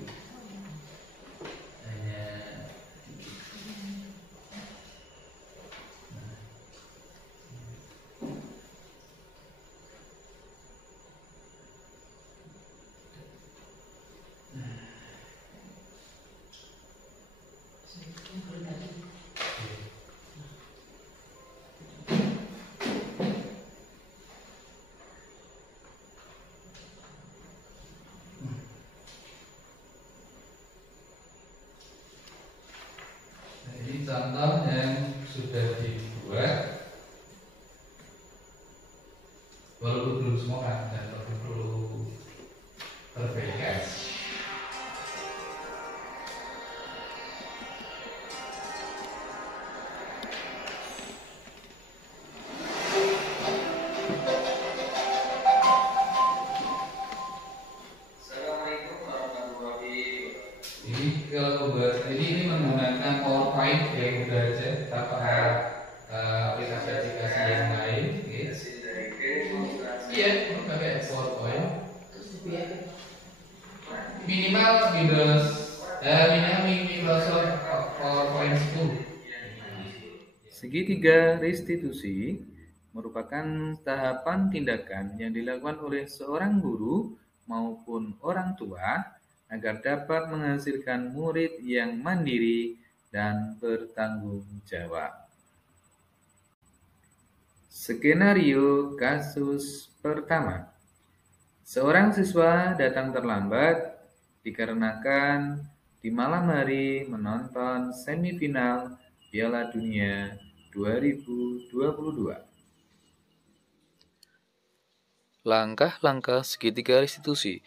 Ini contoh yang sudah dibuat, walaupun belum semua kan, dan perlu perbaikan. Assalamualaikum warahmatullahi wabarakatuh. Jadi kalau membahas ini menggunakan PowerPoint yang udah aja tanpa aplikasi yang lain. Iya, pakai PowerPoint. Minimal Windows, minimal Microsoft PowerPoint 10. Segitiga restitusi merupakan tahapan tindakan yang dilakukan oleh seorang guru maupun orang tua agar dapat menghasilkan murid yang mandiri dan bertanggung jawab. Skenario kasus pertama. Seorang siswa datang terlambat dikarenakan di malam hari menonton semifinal Piala Dunia 2022. Langkah-langkah segitiga restitusi.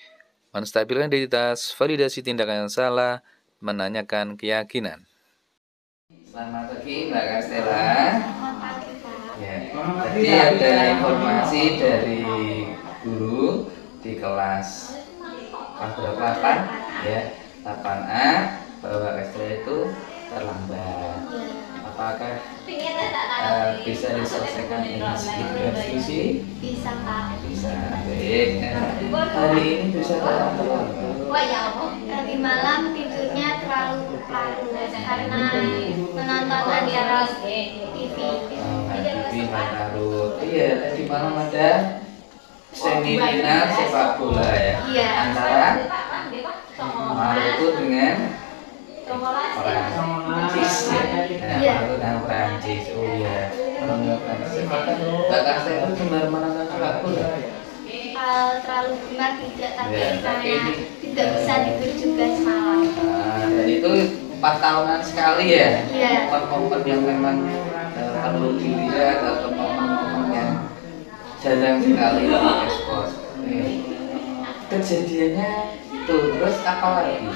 Menstabilkan identitas, validasi tindakan yang salah, menanyakan keyakinan. Selamat pagi Mbak Kastela. Ya, tadi ada informasi dari guru di kelas berapa 8 ya, 8A bahwa Kastela itu terlambat. Apakah bisa diselesaikan dengan segitiga restitusi? Bisa, Kak. Bisa. Baik. Hari ini bisa datang terlambat. Tadi malam tidurnya terlalu larut karena menonton acara TV. TV larut. Iya, tadi malam ada semifinal sepak bola ya. Iya. Antara Maroko dengan Prancis ya. Iya. Maroko dengan Prancis. Oh iya. Maroko Prancis. Mbak Kastela itu gemar menonton sepak bola. Terlalu gemar tidak, tapi Ya, saya tapi tidak bisa tidur juga semalam. Dan itu 4 tahunan sekali ya. Iya. Momen-momen yang memang perlu dilihat atau momen-momen yang jarang sekali diekspos. Kejadiannya itu terus apa lagi?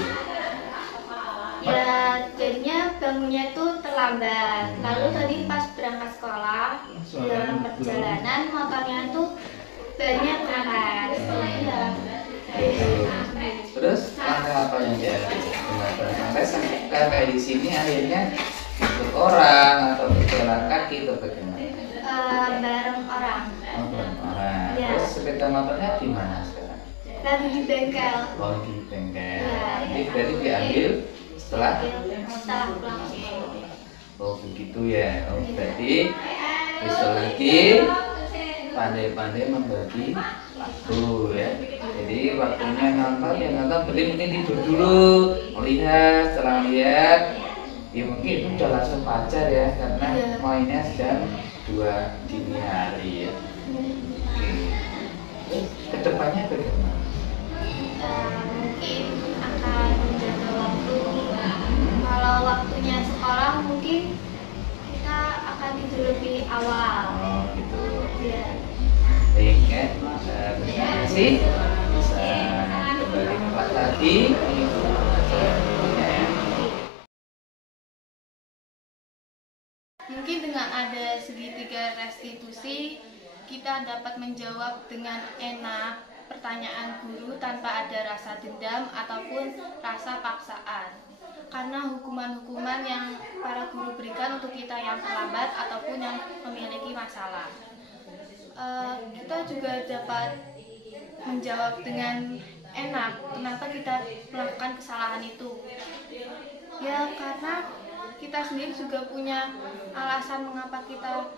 Ya, jadinya bangunnya itu terlambat. Lalu tadi pas berangkat sekolah, dalam perjalanan motornya itu bannya keras. Iya. Terus langkah apa yang dilakukan sampai kayak di sini akhirnya ikut orang atau berjalan kaki atau bagaimana? Bareng orang. Oh, bareng orang. Ya. Terus sepeda motornya di mana sekarang? Lagi di bengkel. Oh, di bengkel. Ya. Jadi berarti diambil setelah? Setelah pulang sekolah. Oh begitu ya. Oh berarti besok lagi pandai-pandai membagi waktu ya. Jadi waktunya nonton ya nonton, berarti mungkin tidur dulu, melihat, setelah lihat, ya mungkin itu udah langsung pacar ya karena mainnya sedang 2 dini hari ya. Oke. Kedepannya bagaimana? Mungkin akan menjaga waktu. Kalau waktunya sekolah mungkin kita akan tidur lebih awal. Oh gitu. Ya. Baik ya, terima kasih bisa kembali ke kelas lagi. Mungkin dengan ada segitiga restitusi, kita dapat menjawab dengan enak pertanyaan guru tanpa ada rasa dendam ataupun rasa paksaan. Karena hukuman-hukuman yang para guru berikan untuk kita yang terlambat ataupun yang memiliki masalah. Kita juga dapat menjawab dengan enak kenapa kita melakukan kesalahan itu. Ya karena kita sendiri juga punya alasan mengapa kita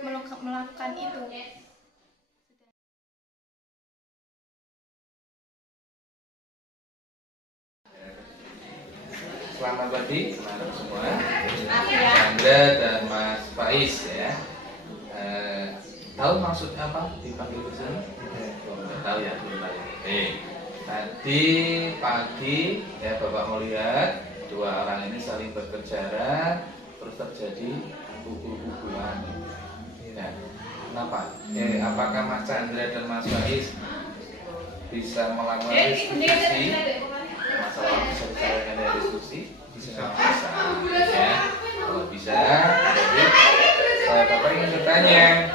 melakukan itu. Selamat pagi teman-teman semua, Anda dan Mas Faiz ya. Tahu maksudnya apa dipanggil ke sini? Belum tahu ya, belum tahu. Tadi pagi ya Bapak mau lihat dua orang ini saling berkejaran, terus terjadi pukul-pukulan. Ya, kenapa? Apakah Mas Chandra dan Mas Faiz bisa melakukan diskusi? Masalah bisa diselesaikan dari diskusi? Bisa. Ya, kalau bisa, jadi Bapak ingin bertanya,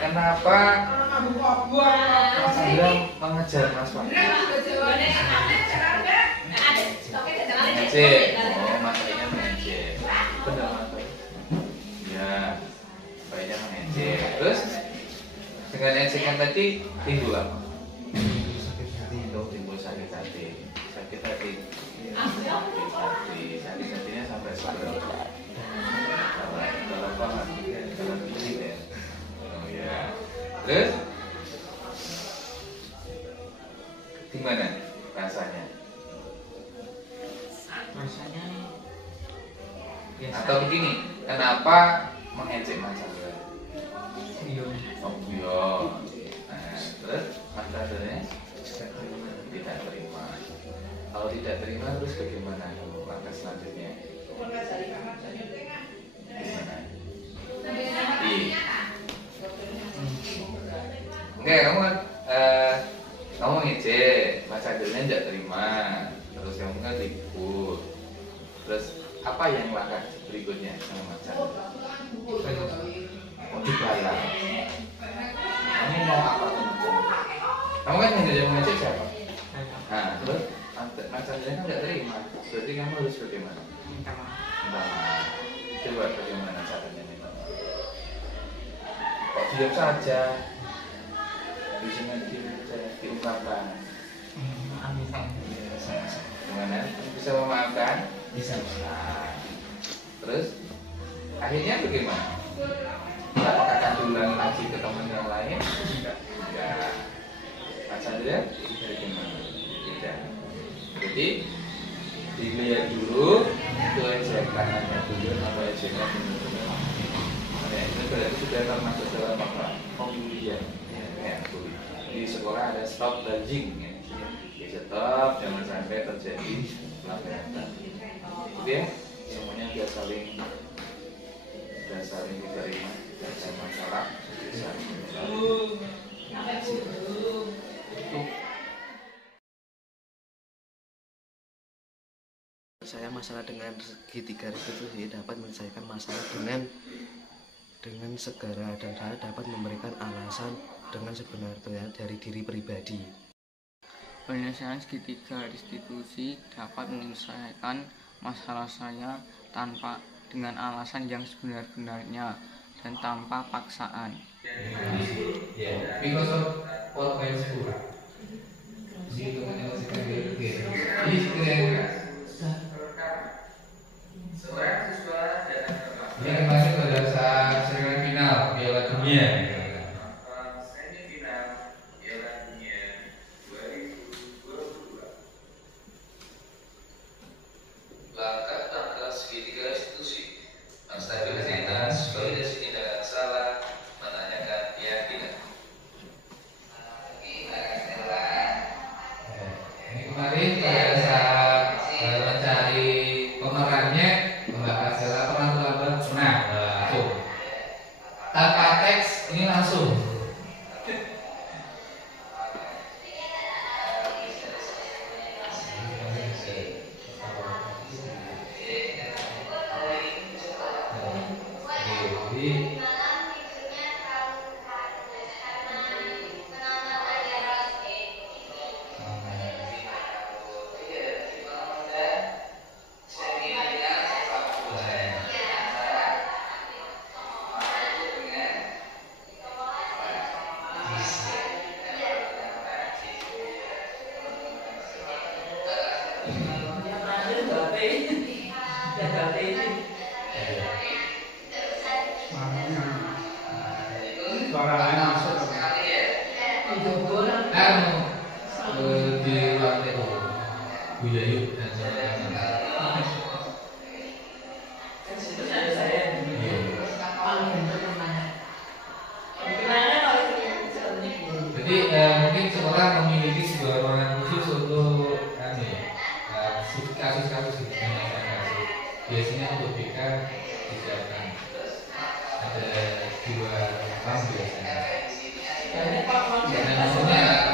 kenapa Mas Chandra mengejar Mas Faiz? Mengejek, masalahnya mengejek. Benar Mas Faiz? Ya, baiknya mengejek. Terus dengan ejekan tadi timbul apa? Timbul sakit hati. Sakit hati. Sakit hatinya sampai seberapa? Kalau paham, kalau begitu ya. Oh ya. Terus gimana rasanya? Atau begini, kenapa mengejek Mas Chandra? Oh iya. Nah, terus Mas Chandra tidak terima. Kalau tidak terima terus bagaimana langkah selanjutnya? Gimana? Enggak, kamu ngejek, Mas Chandra tidak terima, terus kamu kan ribut. Terus apa yang langkah berikutnya sama Mas Chandra? Mau dibalas. Kamu mau apa teman-teman? Kamu kan yang ngejek siapa? Nah, terus Mas Chandra kan tidak terima. Berarti kamu harus bagaimana? Minta maaf. Coba bagaimana caranya minta maaf? Kok diam saja? Bisa diungkapkan. Gimana? Bisa memaafkan? Bisa. Nah, terus akhirnya bagaimana? Apakah akan diulangi lagi ke teman yang lain? Tidak. Mas Chandra bagaimana? Tidak. Jadi dilihat dulu itu ejekannya dulu atau ejekan dulu. Nah, itu berarti sudah termasuk dalam apa? Pembulian. Ya, di sekolah ada stop bullying ya. Di stop, jangan sampai terjadi pelanggaran. Itu ya, semuanya sudah saling diterima, tidak ada masalah. Bisa. Saya masalah dengan segitiga restitusi dapat menyelesaikan masalah dengan segera, dan saya dapat memberikan alasan dengan sebenarnya dari diri pribadi. Penyelesaian segitiga restitusi dapat menyelesaikan masalah saya tanpa dengan alasan yang sebenar-benarnya dan tanpa paksaan. Because of what went wrong. Gitu menyelesaikan seorang siswa datang ke kelas. Ini kemarin pada saat semifinal Piala Dunia. Semifinal Piala Dunia 2022. Langkah segitiga restitusi, stabilitas, validasi tindakan salah, menanyakan keyakinan. Ini kemarin pada saat mencari pemerannya membahas salah pernah terlambat pernah langsung tanpa teks ini langsung. Jadi Suara lain masuk. di ruang TO Bu Yayu dan jadi mungkin sekolah memiliki sebuah ruangan khusus untuk kasus-kasus gitu, kasus. Biasanya untuk BK disiapkan ada 2 orang biasanya. Dan maksudnya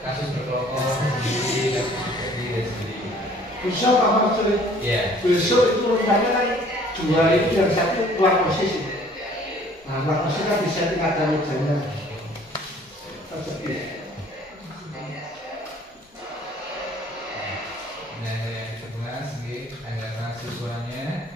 kasus berkelompok sendiri dan sendiri. Besok apa maksudnya? Iya. Besok itu rupanya kan 2 itu yang 1 keluar posisi. Nah, keluar posisi kan bisa tingkatan mejanya. Nah, yang kedua segi anggaran siswanya.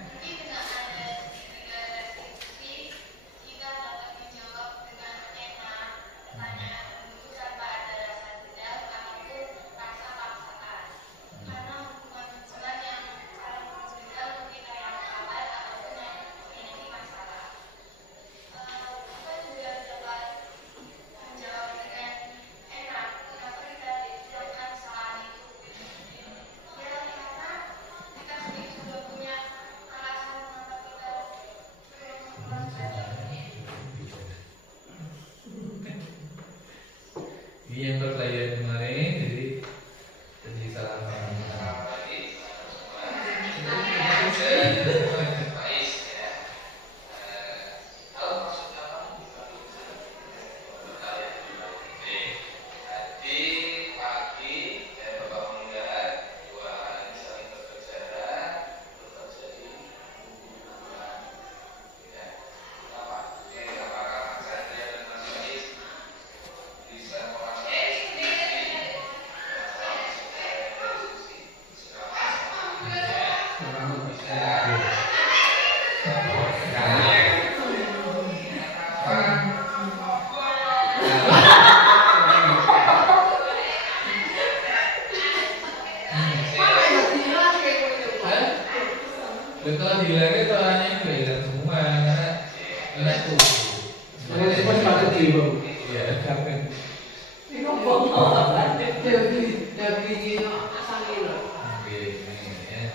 Ini yang pertanyaan kemarin, jadi salah paham. Betul bilangnya itu orangnya bilang semua karena itu. Kalau semua sepatu di bawah. Iya. Ini ngomong apa? Jadi ini asal ini. Oke, ini ya.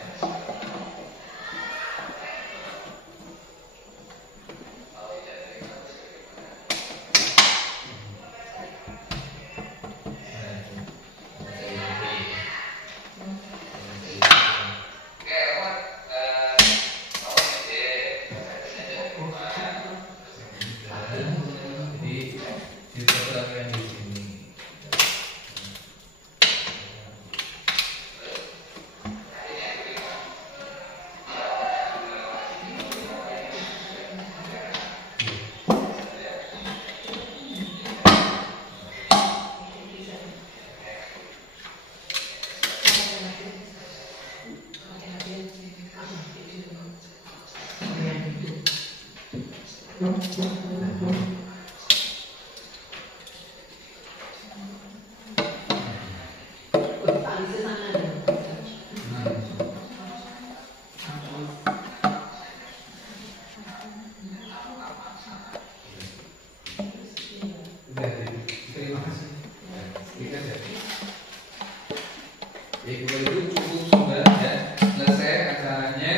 Terima kasih. Itu cukup sudah ya. Selesai acaranya.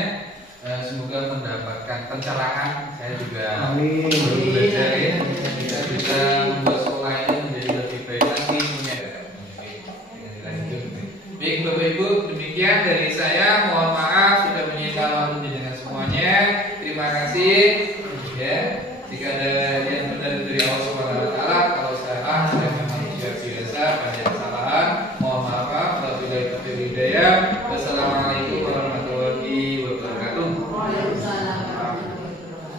Semoga mendapatkan pencerahan. Saya juga baru belajar ya. Kita bisa membuat sekolah ini menjadi lebih baik lagi. Baik Bapak Ibu, demikian dari saya. Mohon maaf sudah menyita waktu dengan semuanya. Terima kasih. Ya, jika ada yang benar dari Allah Subhanahu Wa Taala, kalau salah saya memang manusia biasa, banyak kesalahan. Mohon maaf. Wabillahi taufiq hidayah. Wassalamualaikum warahmatullahi wabarakatuh. Waalaikumsalam warahmatullahi wabarakatuh.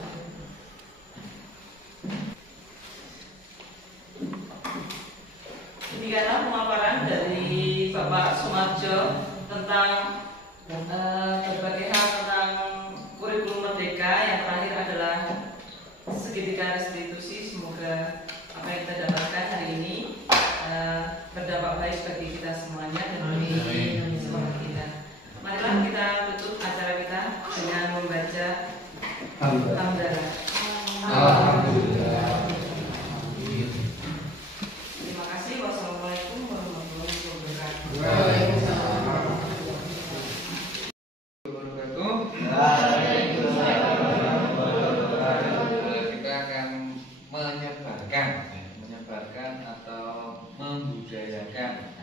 segitiga restitusi, semoga apa yang kita dapatkan hari ini berdampak baik bagi kita semuanya dan bagi sekolah kita. Marilah kita tutup acara kita dengan membaca hamdalah. Alhamdulillah. Terima kasih. Wassalamualaikum warahmatullahi wabarakatuh. Kita akan menyebarkan atau membudayakan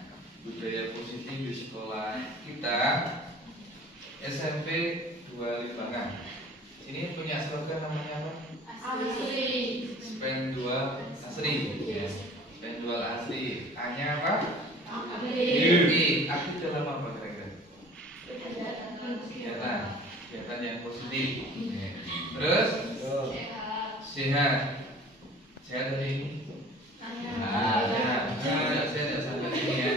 budaya positif di sekolah kita SMP 2 Limbangan. Ini punya slogan namanya apa? Asri. Spendual Asri. Ya. Spendual Asri. A-nya apa? Asri. Asri dalam apa kira-kira? Kegiatan yang positif. Ya. Terus? Sehat. Sehat dari ini? Sehat sampai sini ya.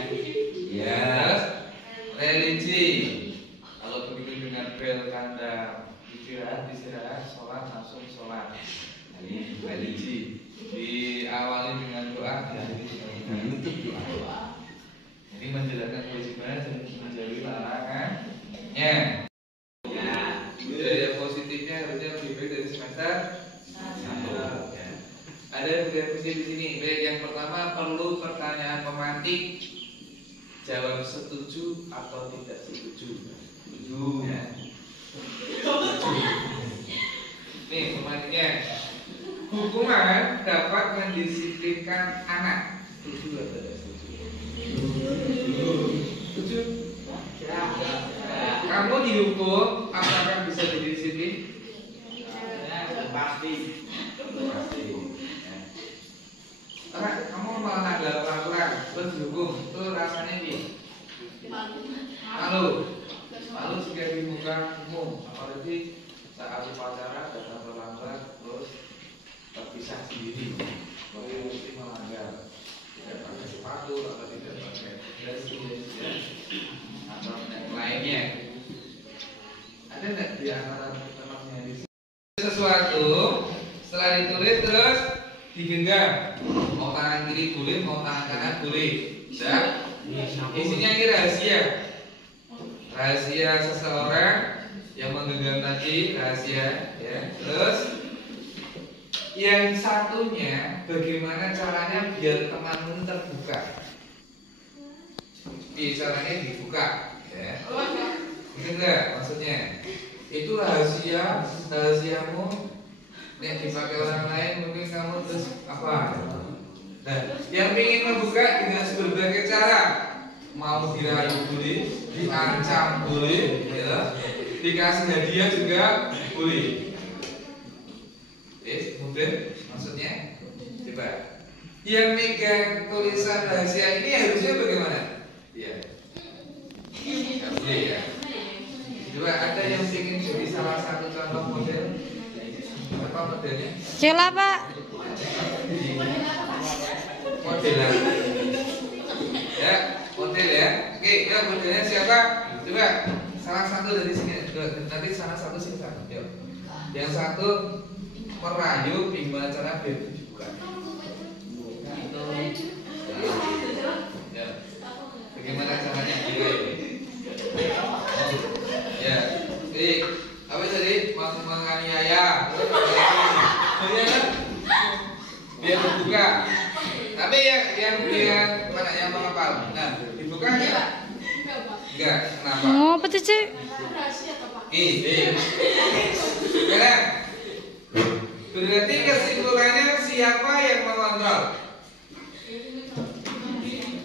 Ya. Terus? Religi. Kalau begitu dengan bel tanda istirahat, sholat, langsung sholat. Ini religi. Diawali dengan doa dan menutup doa. Jadi menjalankan kewajiban dan menjauhi larangannya. Ya, budaya positifnya harusnya lebih baik dari semester 1. Ya. Ada budaya positif di sini. Baik, yang pertama perlu pertanyaan pemantik. Jawab setuju atau tidak setuju. Setuju. Ya. Nih pemantiknya. Hukuman dapat mendisiplinkan anak. Setuju atau tidak setuju? Setuju. Kamu dihukum, apakah bisa didisiplin? Pasti. Karena kamu melanggar peraturan, terus dihukum, itu rasanya malu jika di muka umum, apalagi saat upacara datang terlambat, terus terpisah sendiri. Kalau mesti melanggar, tidak pakai sepatu atau tidak pakai jas atau yang lainnya. Ada nggak di antara temannya di sini sesuatu setelah ditulis terus digenggam, mau tangan kiri boleh, mau tangan kanan boleh. Bisa? Isinya ini rahasia seseorang yang menggenggam tadi, rahasia ya. Terus yang satunya bagaimana caranya biar temanmu terbuka. Caranya dibuka ya. Gitu enggak maksudnya? Itu rahasiamu yang dipakai orang lain, mungkin kamu terus apa? Nah, yang ingin membuka dengan berbagai cara, mau dirayu boleh, diancam boleh, ya. Dikasih hadiah juga boleh. Kemudian maksudnya coba yang megang tulisan rahasia ini harusnya bagaimana? Iya. Nggak boleh ya. Coba ada yang ingin jadi salah satu contoh model? Apa modelnya? Cila Pak. Modelan. Ya, model ya. Oke, ya modelnya siapa? Coba salah satu dari sini. Nanti salah satu sini kan. Yuk. Yang satu merayu gimana cara biar dibuka. Ya. Bagaimana caranya dirayu? Ya. Jadi apa tadi? Menganiaya. Biar terbuka. Tapi yang mana yang menghafal? Nah, dibuka enggak? Enggak. Kenapa? Mau apa Cici? Sekarang berarti kesimpulannya siapa yang mengontrol?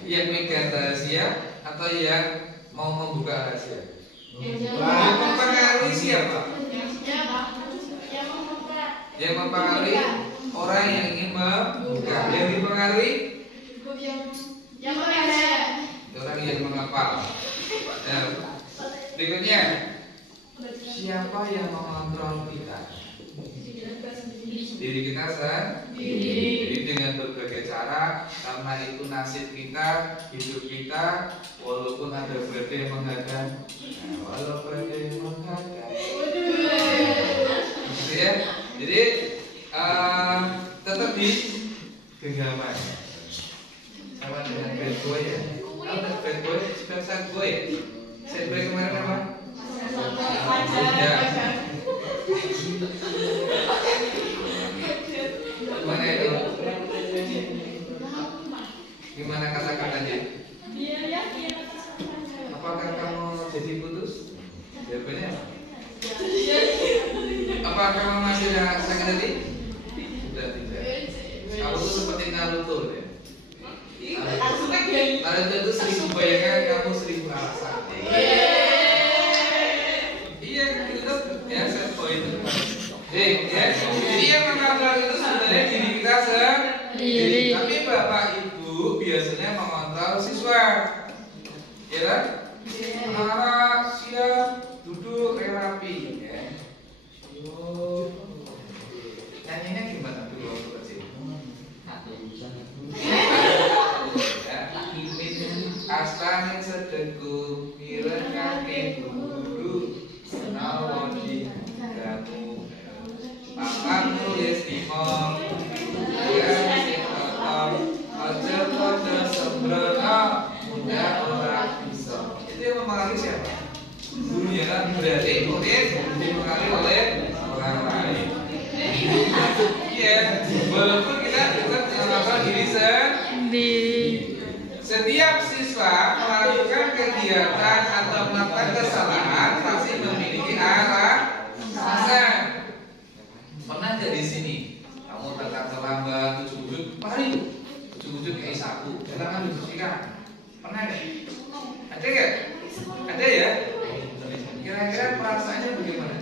Yang megang rahasia atau yang mau membuka rahasia? Yang mempengaruhi siapa? Yang mempengaruhi orang yang ingin membuka. Yang dipengaruhi orang yang menghafal. Nah, berikutnya siapa yang mengontrol kita? Diri kita sendiri. Jadi dengan berbagai cara, karena itu nasib kita, hidup kita, walaupun ada badai yang menghadang, walaupun badai yang menghadang. Gitu ya. Jadi di genggaman. Sama dengan bad boy ya. Apa bad boy? Sudah sad boy ya? Sad boy kemarin apa? Ya. Gimana itu? Gimana kata-katanya? Apakah kamu jadi putus? Jawabannya apa? Apakah kamu masih sakit hati? Sudah tidak. Kamu tuh seperti Naruto ya. Naruto itu 1000 bayangan, kamu 1000 alasan. Iya, itu ya set point itu. Ya. Jadi yang mengontrol itu sebenarnya diri kita sendiri. Tapi bapak ibu biasanya mengontrol siswa. Ya kan? Anak siap, duduk rapi. Ya. Nyanyinya gimana dulu waktu kecil? Astane sedeku, mireng kaki guru, senawon di kamu. Papa nulis di mall, ya sing kotor, aja pada sembrono, muda orang bisa. Itu yang mempengaruhi siapa? Guru ya kan, berarti murid dipengaruhi oleh orang lain. Iya, walaupun kita tetap mengontrol diri sendiri. Setiap siswa melakukan kegiatan atau melakukan kesalahan pasti memiliki alasan. Pernah nggak di sini kamu datang terlambat, ujuk-ujuk, mari, ujuk-ujuk kayak sapu, jangan dibersihkan. Pernah nggak? Ada nggak? Ada ya? Kira-kira perasaannya bagaimana?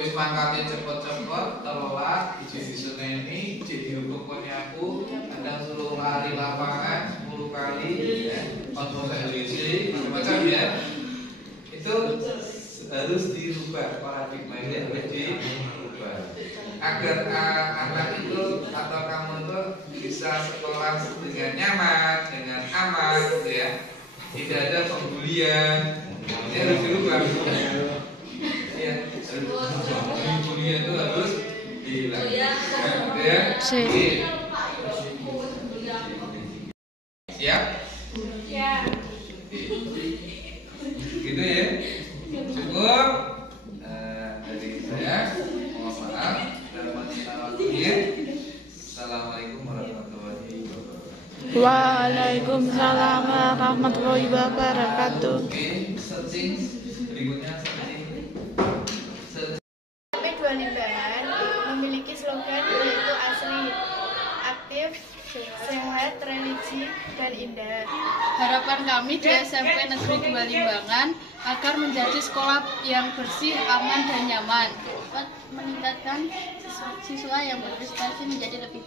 Wis pangkatnya cepet-cepet, telat, iji diseneni, iji dihukum aku, kadang suruh lari lapangan 10 kali, ya, kontrol LC, macam-macam ya. Itu harus dirubah, paradigma itu harus dirubah. Agar anak itu atau kamu itu bisa sekolah dengan nyaman, dengan aman, gitu ya. Tidak ada pembulian, ini harus dirubah. Ya, bulian itu harus dilakukan. Ya, siap? Siap. Gitu ya. Cukup dari saya. Mohon maaf dalam waktunya. Assalamualaikum warahmatullahi wabarakatuh. Waalaikumsalam warahmatullahi wabarakatuh. Oke, searching berikutnya searching. Dua Limbangan memiliki slogan yaitu asli, aktif, sehat, religi, dan indah. Harapan kami di SMP Negeri 2 Limbangan agar menjadi sekolah yang bersih, aman, dan nyaman, dapat meningkatkan siswa yang berprestasi menjadi lebih